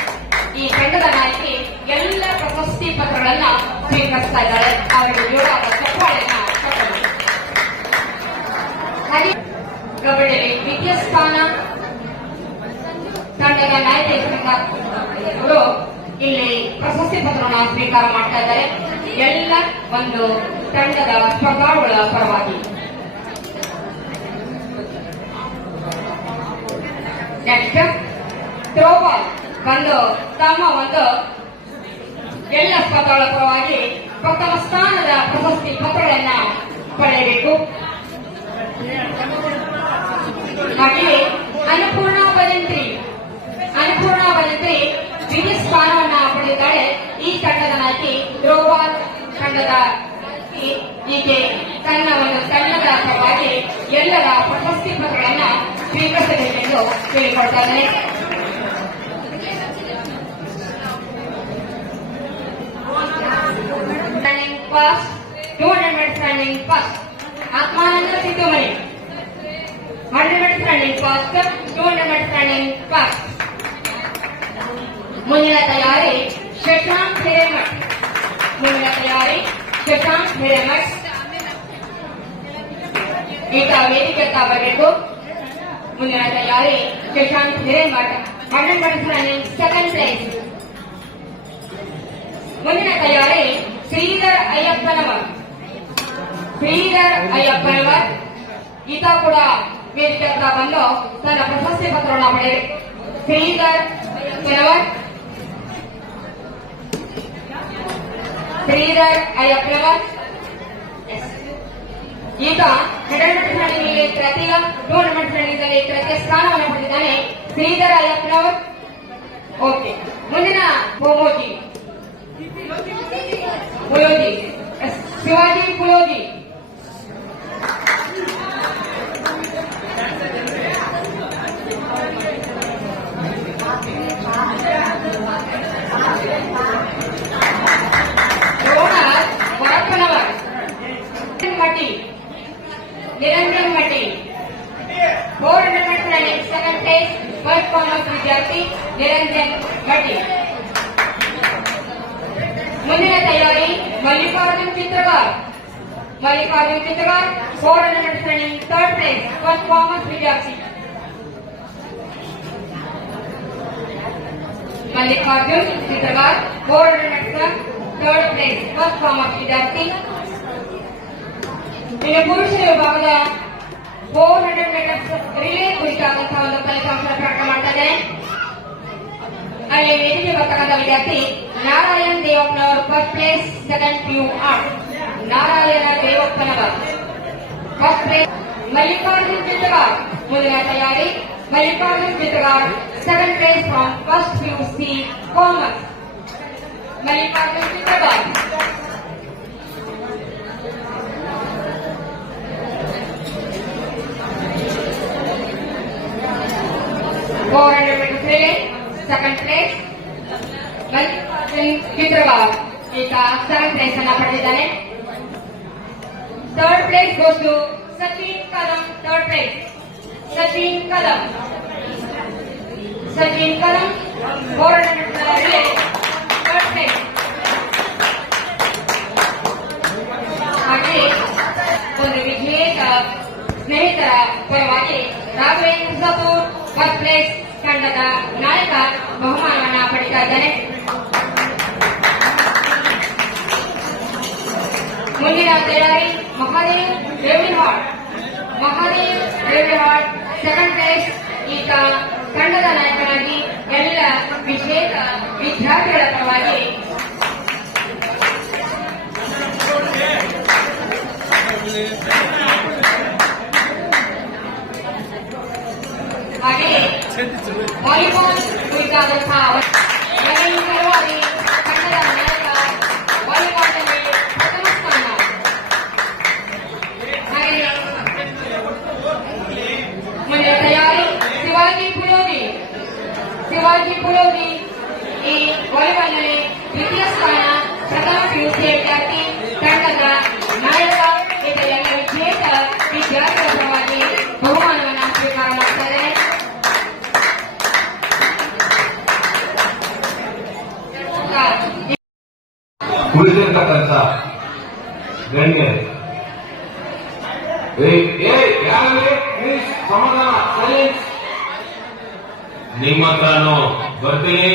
ಈ ತಂಡದ ನಾಯಕಿ ಎಲ್ಲ ಪ್ರಶಸ್ತಿ ಪತ್ರಗಳನ್ನ ಸ್ವೀಕರಿಸ್ತಾ ಇದ್ದಾಳೆ. ಅವರಿಗೆ ಜೋರಾದ ಚಪ್ಪಾಳೆಯನ್ನ ಕೊಟ್ಟರು. ಕಬಡ್ಡಿಯಲ್ಲಿ ದ್ವಿತೀಯ ಸ್ಥಾನ ತಂಡದ ನಾಯಕರು ಇಲ್ಲಿ ಪ್ರಶಸ್ತಿ ಪತ್ರವನ್ನು ಸ್ವೀಕಾರ ಮಾಡ್ತಾ ಇದ್ದಾರೆ. ಎಲ್ಲ ಒಂದು ತಂಡದ ಸ್ಪರ್ಧಾಳುಗಳ ಪರವಾಗಿ. ನೆಕ್ಸ್ಟ್ ಥ್ರೋಬಾಲ್ ಬಂದು ತಮ್ಮ ಒಂದು ಎಲ್ಲ ಸ್ಪರ್ಧಾಳುಗಳ ಪರವಾಗಿ ಪ್ರಥಮ ಸ್ಥಾನದ ಪ್ರಶಸ್ತಿ ಪತ್ರಗಳನ್ನ ಪಡೆಯಬೇಕು. ಹಾಗೆಯೇ ಅನ್ನಪೂರ್ಣ ಭಜಂತ್ರಿ ದ್ವಿತೀಯ ಸ್ಥಾನವನ್ನ ಪಡೆದಿದ್ದಾಳೆ. ಈ ತಂಡದ ನಾಯಕಿ ಥ್ರೋಬಾಲ್ ತಂಡದ ಈಕೆ ತನ್ನ ಒಂದು ತಂಡದ ಪರವಾಗಿ ಎಲ್ಲರ ಪ್ರಶಸ್ತಿ ಪತ್ರಗಳನ್ನ ಸ್ವೀಕರಿಸಬೇಕೆಂದು ಕೇಳಿಕೊಳ್ತಾ ಇದ್ದಾರೆ. ಫಸ್ಟ್ 200 meters running first ಆತ್ಮಾನಂದ ಸಿದ್ದುಮಣಿ 100 meters running first 200 meters running first. ಮುಂದಿನ ತಯಾರಿ ಶಶಾಂಕ್ ಹಿರೇಮಠ್. ಈಗ ವೇದಿಕೆ ಬರಬೇಕು. ಮುಂದಿನ ತಯಾರಿ Shashank Hiremath 100 meters running second place. ಮುಂದಿನ ತಯಾರಿ ಶ್ರೀಧರ್ ಅಯ್ಯಪ್ಪನವರ್ ಈತ ಕೂಡ ವೇದಿಕೆ ಬಂದು ತನ್ನ ಪ್ರಶಸ್ತಿ ಪತ್ರವನ್ನು ಪಡೆಯಬೇಕು. ಶ್ರೀಧರ್ ಅಯ್ಯಪ್ಪನವರ್ ಈಗ 100 meters ರನ್ನಿಂಗ್ನಲ್ಲಿ ತೃತೀಯ, 200 meters ರನ್ನಿಂಗ್ನಲ್ಲಿ ತೃತೀಯ ಸ್ಥಾನವನ್ನು ಪಡೆದಿದ್ದಾನೆ ಶ್ರೀಧರ್ ಅಯ್ಯಪ್ಪನವರ್. ಓಕೆ, ಮುಂದಿನ ಶಿವಾಜಿ ಪುಲೋಜಿ. ನಿರಂಜನ್ ಮಟ್ಟಿ 400 meters running second place first commerce ವಿದ್ಯಾರ್ಥಿ ನಿರಂಜನ್ ಮಟ್ಟಿ. ಮುಂದಿನ ತಯಾರಿ Mallikarjun Chitragar 400 meters running third place first commerce ವಿದ್ಯಾರ್ಥಿ. Mallikarjun Chitragar 400 meters third place first commerce ವಿದ್ಯಾರ್ಥಿ. ಇನ್ನು ಪುರುಷರ ವಿಭಾಗದ 400 meters ರಿಲೇ ಕುರಿತಾದಂತಹ ಒಂದು ಫಲಿತಾಂಶ ಪ್ರಕಟ ಮಾಡ್ತಾ ಇದ್ದಾರೆ. ಅಲ್ಲಿ ವೇದಿಕೆ ಬರ್ತಕ್ಕಂಥ ವಿದ್ಯಾರ್ಥಿ Narayan Devappanavar first place second PU art. Narayana Devappanavar first place. Mallikarjun Chitragar ಮುಂದಿನ ತಯಾರಿ Mallikarjun Chitragar second place from first PUC commerce. Mallikarjun Chitragar second place. Chitragar ಈಗ ಸೆಕೆಂಡ್ ಪ್ಲೇಸ್ ಅನ್ನ ಪಡೆದಿದ್ದಾನೆ. Third place goes to Sachin Kadam. Third place Sachin Kadam 400 meters third place. ಹಾಗೆ ಒಂದು ವಿಜೇತ ಸ್ನೇಹಿತರ ಪರವಾಗಿ ರಾಘವೇಂದ್ರ ಸಪೂರ್ ಫಸ್ಟ್ ಪ್ಲೇಸ್ ತಂಡದ ನಾಯಕ ಬಹುಮಾನವನ್ನ ಪಡಿತಾ ಇದ್ದಾನೆ. ಮುಂದಿನ ತಯಾರಿ ಮಹಾದೇವ್ ರೇವಿಹಾಳ್ ಸೆಕೆಂಡ್ ಪ್ಲೇಸ್. ಈಗ ತಂಡದ ನಾಯಕನಾಗಿ ಎಲ್ಲ ವಿಜೇತ ವಿದ್ಯಾರ್ಥಿಗಳ ಪರವಾಗಿ ಹಾಗೆಯೇ ವಾಲಿಬಾಲ್ ಕುರಿತಾದಂತಹ ಪರವಾಗಿ ತಂಡದ ನಾಯಕ ವಾಲಿಬಾಲ್ನಲ್ಲಿ ಪ್ರಥಮ ಸ್ಥಾನ. ಹಾಗೆಯೇ ಮುಂದಿನ ತಯಾರಿ ಶಿವಾಜಿ ಪುಲೋಜಿ ಈ ವಾಲಿಬಾಲ್ನಲ್ಲಿ ದ್ವಿತೀಯ ಸ್ಥಾನ ಪ್ರಥಮ PUC ವಿದ್ಯಾರ್ಥಿ ತಂಡದ ನಾಯಕ. ಈಗ ಎಲ್ಲ ವಿಜೇತ ವಿದ್ಯಾರ್ಥಿಗಳ ಪರವಾಗಿ ಬಹುಮಾನವನ್ನು ಸ್ವೀಕಾರ ಮಾಡ್ತಾರೆ. ಉಳಿದಿರ್ತಕ್ಕಂಥ ಗಣ್ಯರು ಸಮಾಧಾನ ಸೈಲೆನ್ಸ್. ನಿಮ್ಮ ಹತ್ರನೂ ಬರ್ತೀನಿ.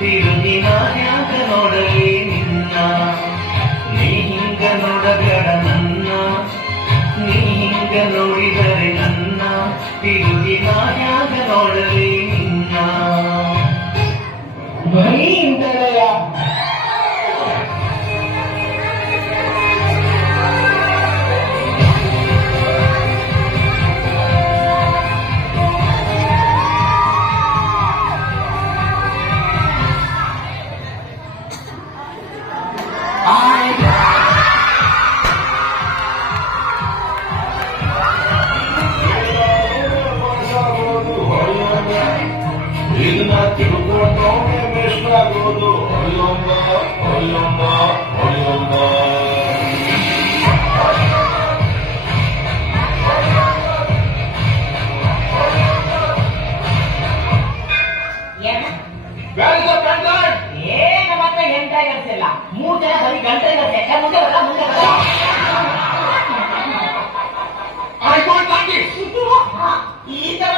ತಿರುಗಿ ನಾನ್ಯಾಕ ನೋಡಲಿ ನಿನ್ನ ನೀ ಹಿಂಗ ನೋಡಬೇಡ ನನ್ನ ನೀ ಹಿಂಗ ನೋಡಿದರೆ ನನ್ನ ತಿರುಗಿ ನಾನ್ಯಾಕ ನೋಡಲಿ ನಿನ್ನ ಬರೀ ಇಂದಳೆಯ ಇದನ್ನ ತಿಳ್ಕೊಂಡವನೇ ಮಿಶ್ರ ಆಗೋದು ಹೊಯ್ಯೊಂಬ ಹೊಯ್ಯೊಂಬ ಹೊಯ್ಯೊಂಬ ಏನು ಮತ್ತೆ ಗಂಟೆ ಗಂಟೆಲ್ಲ 3 ಜನ ಬರೀ ಗಂಟೆ ಗಂಟೆ ಮುಂದೆ ಬರಲ್ಲ ಮುಂದೆ ಬರಲ್ಲ ಈ ತರ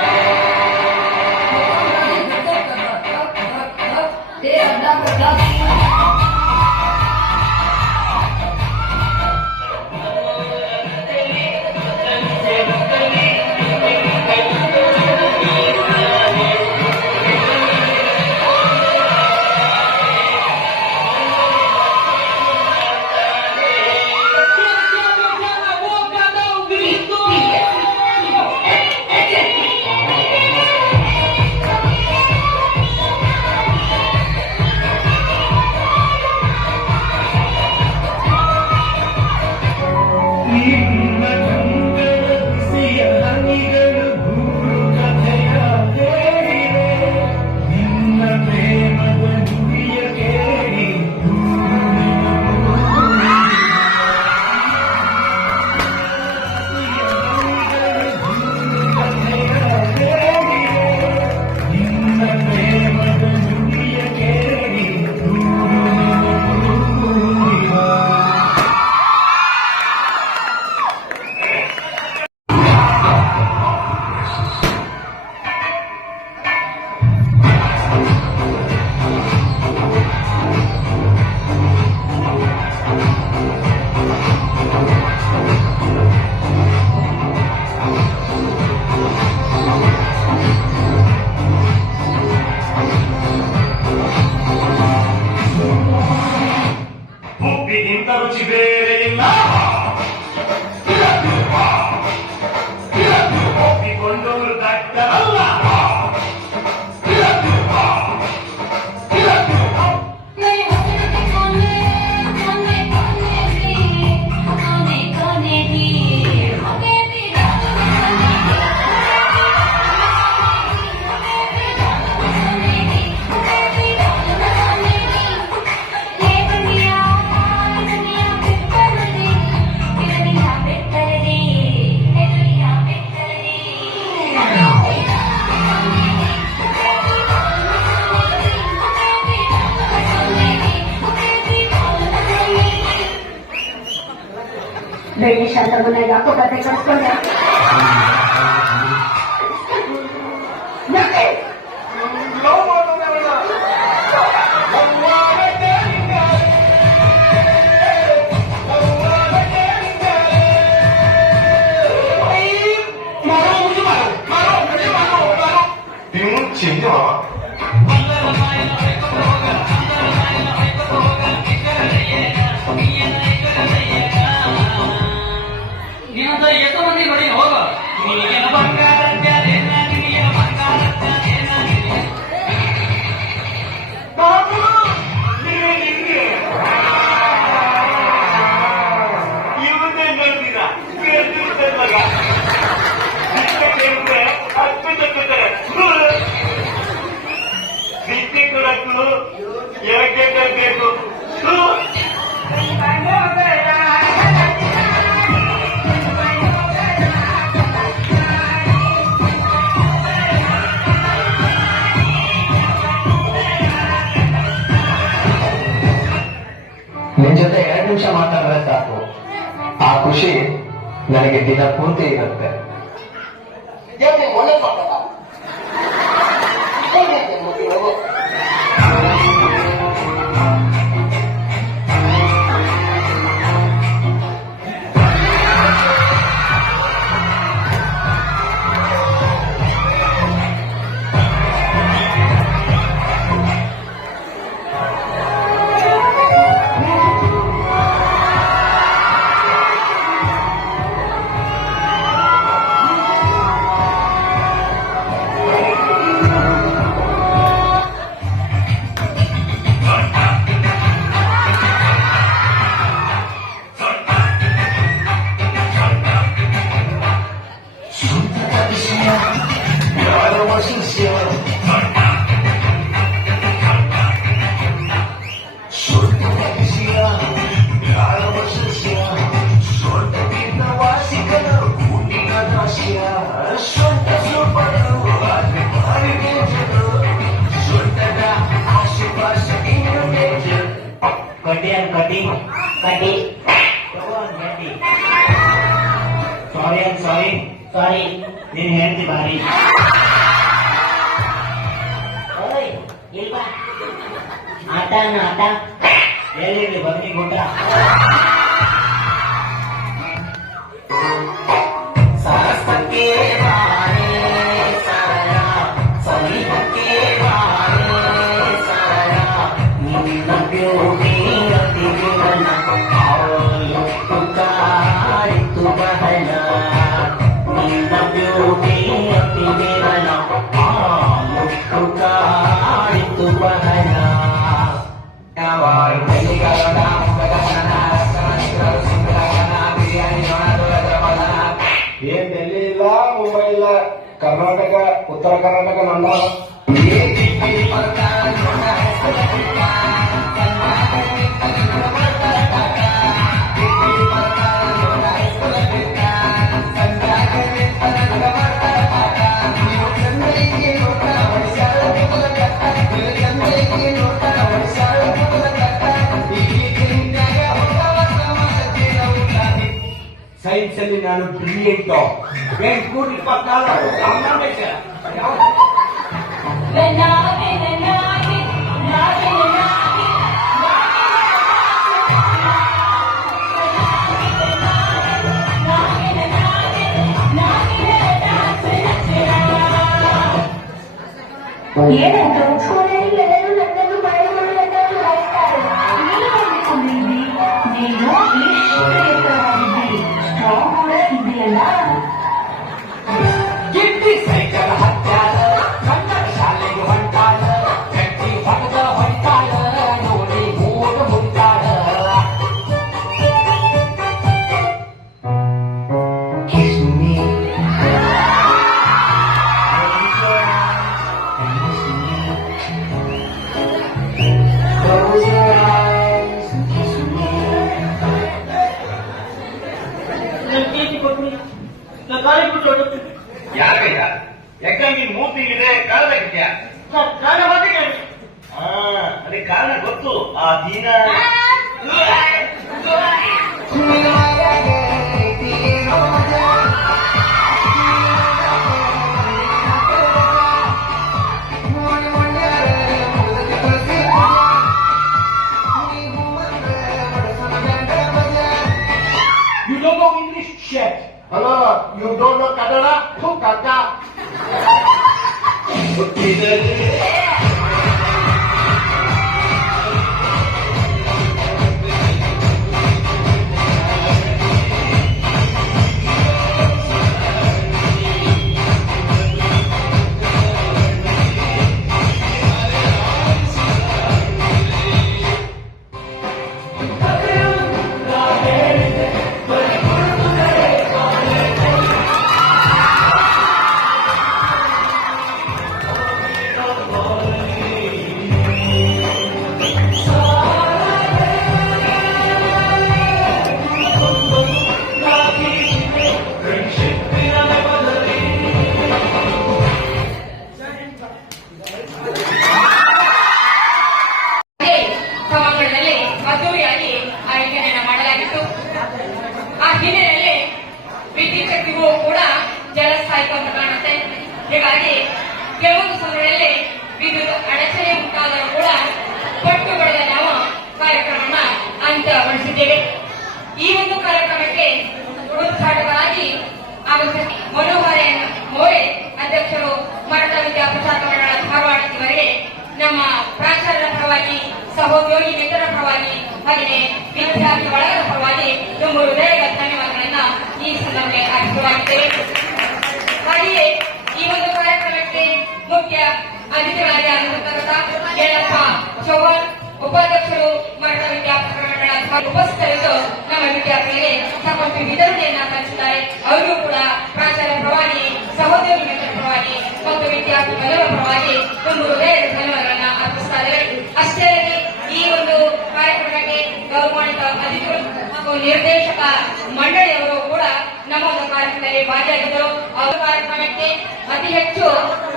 ಉಪ್ಪಿಗಿಂತ ರುಚಿ ಬೇರೆ ಇಲ್ಲ ಒಪ್ಪಿಕೊಂಡವರು ದಟ್ಟರಲ್ಲ ಬೆಳ್ಳಿ ಶಾಂತ ಮನೆಗೆ ಯಾಕೋ ಕತೆ ಕಳ್ಸ್ಕೊಂಡೆ ನಿನ್ ಜೊತೆ 2 ನಿಮಿಷ ಮಾತಾಡಿದ್ರೆ ಸಾಕು, ಆ ಖುಷಿ ನನಗೆ ದಿನ ಪೂರ್ತಿ ಇರುತ್ತೆ. ಒಳ್ಳೆ ಏನ್ ಕಡ್ಡಿ ಕಡ್ಡಿ ತಗೋ ಒಂದ್ ಗಡ್ಡಿ. ಸಾರಿ ಅಂಡ್ ಸಾರಿ ಸಾರಿ ನೀನ್ ಹೇಳ್ತಿ ಬಾರಿ. ಓಯ್ ಇಲ್ವಾ ಆಟನ ಆಟ ಎಲ್ಲಿ ಬನ್ನಿ ಗುಡ್ಡ. ಸರಸ್ವತಿ ಬಾರಿ ಸರ ಸರಿ ಹಕ್ಕಿ ಬಾರಿ ಸರ ನಿನ್ನ ಬ್ಯೂಟಿ ಅತಿ ವಿರಳ ಅವಳು ಕಾರಿತು ಬಹಳ. ನಿನ್ನ ಬ್ಯೂಟಿ ಅತಿ ವಿರಳ ಅವಳು ಕಾರಿತು ಬಹಳ. ಏನ್ ಡೆಲ್ಲಿ ಇಲ್ಲ ಮುಂಬೈ ಇಲ್ಲ ಕರ್ನಾಟಕ ಉತ್ತರ ಕರ್ನಾಟಕ ನಮ್ಮ ಸೈನ್ಸ್ ಅಲ್ಲಿ ನಾನು ಬ್ರಿಲಿಯಂಟ್ ಕೂಡಿ ಏನಾಯ್ತು ಸ್ಕೂಲಲ್ಲಿ ಎಲ್ಲರೂ ನನ್ನನ್ನು ಬರೆದುಕೊಳ್ಳಲು ಹಾಕ್ತಾರೆ. ನೀನು ಅಂದ್ಕೊಂಡಿದ್ದಿ ನೀನು ಇಷ್ಟು ಎತ್ತರವಾಗಿದ್ದಿ, ಸ್ಟ್ರಾಂಗ್ ಕೂಡ ಇದೆಯಲ್ಲ. ಗಿಟ್ಟಿ ಸೈಕಲ್ ಹತ್ತಾಳ ಕನ್ನಡ ಶಾಲೆಗೆ ಹೊಂಟಾಳ ಗಟ್ಟಿ ಹೊಡೆದ ಹೊಂಟಾಳ ನೋಡಿ ಮೂಡ ಮುಂತಾಳ. Kiss me Close your eyes and kiss me. ಯಾಕಯ್ಯ ಎಕ್ಸಾಮ್ ಮೂತಿಗಿದೆ ಕಾಣಬೇಕಿದ್ಯಾ? ಅದಕ್ಕೆ ಕಾರಣ ಗೊತ್ತು. ಆ ದಿನ You don't know English shit. Hello you don't know Kannada ಕಾಕ ಸಭಾಂಗಣದಲ್ಲಿ ಅದ್ದೂರಿಯಾಗಿ ಆಯೋಜನೆಯನ್ನು ಮಾಡಲಾಗಿತ್ತು. ಆ ಹಿನ್ನೆಲೆಯಲ್ಲಿ ವಿದ್ಯುತ್ ಶಕ್ತಿಗೂ ಕೂಡ ಜಲಸ್ಥಾಯಿತು ಅಂತ ಕಾಣುತ್ತೆ. ಹೀಗಾಗಿ ಕೆಲವೊಂದು ಸಮಯದಲ್ಲಿ ವಿದ್ಯುತ್ ಅಡಚಣೆ ಉಂಟಾದರೂ ಕೂಡ ಪಟ್ಟು ಬಡಿದ ನಾವು ಕಾರ್ಯಕ್ರಮವನ್ನು ಅಂತ್ಯಗೊಳಿಸಿದ್ದೇವೆ. ಈ ಒಂದು ಕಾರ್ಯಕ್ರಮಕ್ಕೆ ಉದ್ಘಾಟಕರಾಗಿ ಆಗಮಿಸಿದ ಮನೋಹರ ಮೋರೆ ಅಧ್ಯಕ್ಷರು ಮರಾಠ ವಿದ್ಯಾಪ್ರಸಾರ ಮಂಡಳ ಧಾರವಾಡ ಇವರಿಗೆ ನಮ್ಮ ಪ್ರಾಚಾರ್ಯರ ಪರವಾಗಿ ಸಹೋದ್ಯೋಗಿ ಮಿತ್ರರ ಪರವಾಗಿ ಹಾಗೆಯೇ ವಿದ್ಯಾರ್ಥಿ ಬಳಗದ ಪರವಾಗಿ ತುಂಬ ಹೃದಯದ ಧನ್ಯವಾದಗಳನ್ನ ಈ ಸಂದರ್ಭದಲ್ಲಿ ಅರ್ಪಿಸಲಾಗಿದ್ದೇವೆ. ಹಾಗೆಯೇ ಈ ಒಂದು ಕಾರ್ಯಕ್ರಮಕ್ಕೆ ಮುಖ್ಯ ಅತಿಥಿಗಳಾಗಿ ಆಗಮಿಸಿದಂತಹ ಯಲ್ಲಪ್ಪ ಚೌಹಾಣ್ ಉಪಾಧ್ಯಕ್ಷರು ಮರಾಠ ವಿದ್ಯಾಪ್ರಸಾರ ಮಂಡಳ ಉಪಸ್ಥಿತರಿದ್ದು ನಮ್ಮ ವಿದ್ಯಾರ್ಥಿಗಳಿಗೆ ಸಾಕಷ್ಟು ವಿತರಣೆಯನ್ನ ಕಲಿಸಿದ್ದಾರೆ. ಅವರಿಗೂ ಕೂಡ ಪ್ರಾಚಾರ್ಯರ ಪರವಾಗಿ ಸಹೋದ್ಯೋಗಿ ಮಿತ್ರರ ಪರವಾಗಿ ಮತ್ತು ವಿದ್ಯಾರ್ಥಿ ಬಳಗದ ಪರವಾಗಿ ತುಂಬ ಹೃದಯದ ಧನ್ಯವಾದಗಳನ್ನ ಅರ್ಪಿಸ್ತಾ ಇದ್ದಾರೆ. ಅಷ್ಟೇ ಅಲ್ಲದೆ ಈ ಒಂದು ಕಾರ್ಯಕ್ರಮಕ್ಕೆ ಗೌರವಾನ್ವಿತ ಅತಿಥಿಗಳು ಹಾಗೂ ನಿರ್ದೇಶಕ ಮಂಡಳಿಯವರು ಕೂಡ ನಮ್ಮ ಒಂದು ಕಾರ್ಯಕ್ರಮದಲ್ಲಿ ಭಾಗಿಯಾಗಿದ್ದರು. ಅವರ ಕಾರ್ಯಕ್ರಮಕ್ಕೆ ಅತಿ ಹೆಚ್ಚು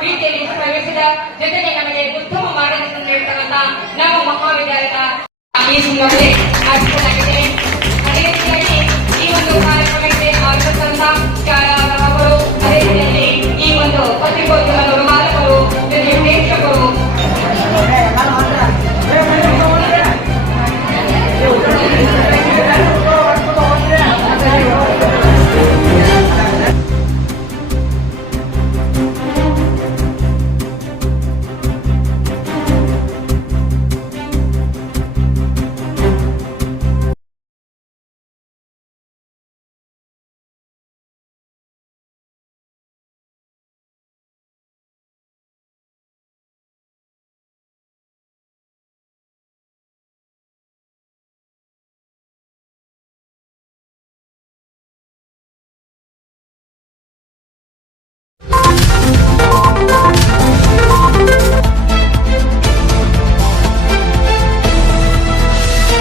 ರೀತಿಯಲ್ಲಿ ಶ್ರಮಿಸಿದ ಜೊತೆಗೆ ನಮಗೆ ಉತ್ತಮ ಮಾರ್ಗದರ್ಶನ ನೀಡತಕ್ಕಂಥ ನಮ್ಮ ಮಹಾವಿದ್ಯಾಲಯದ ಈ ಸಂದರ್ಭದಲ್ಲಿ ಆರಿಸಿಕೊಳ್ಳಲಾಗಿದೆ.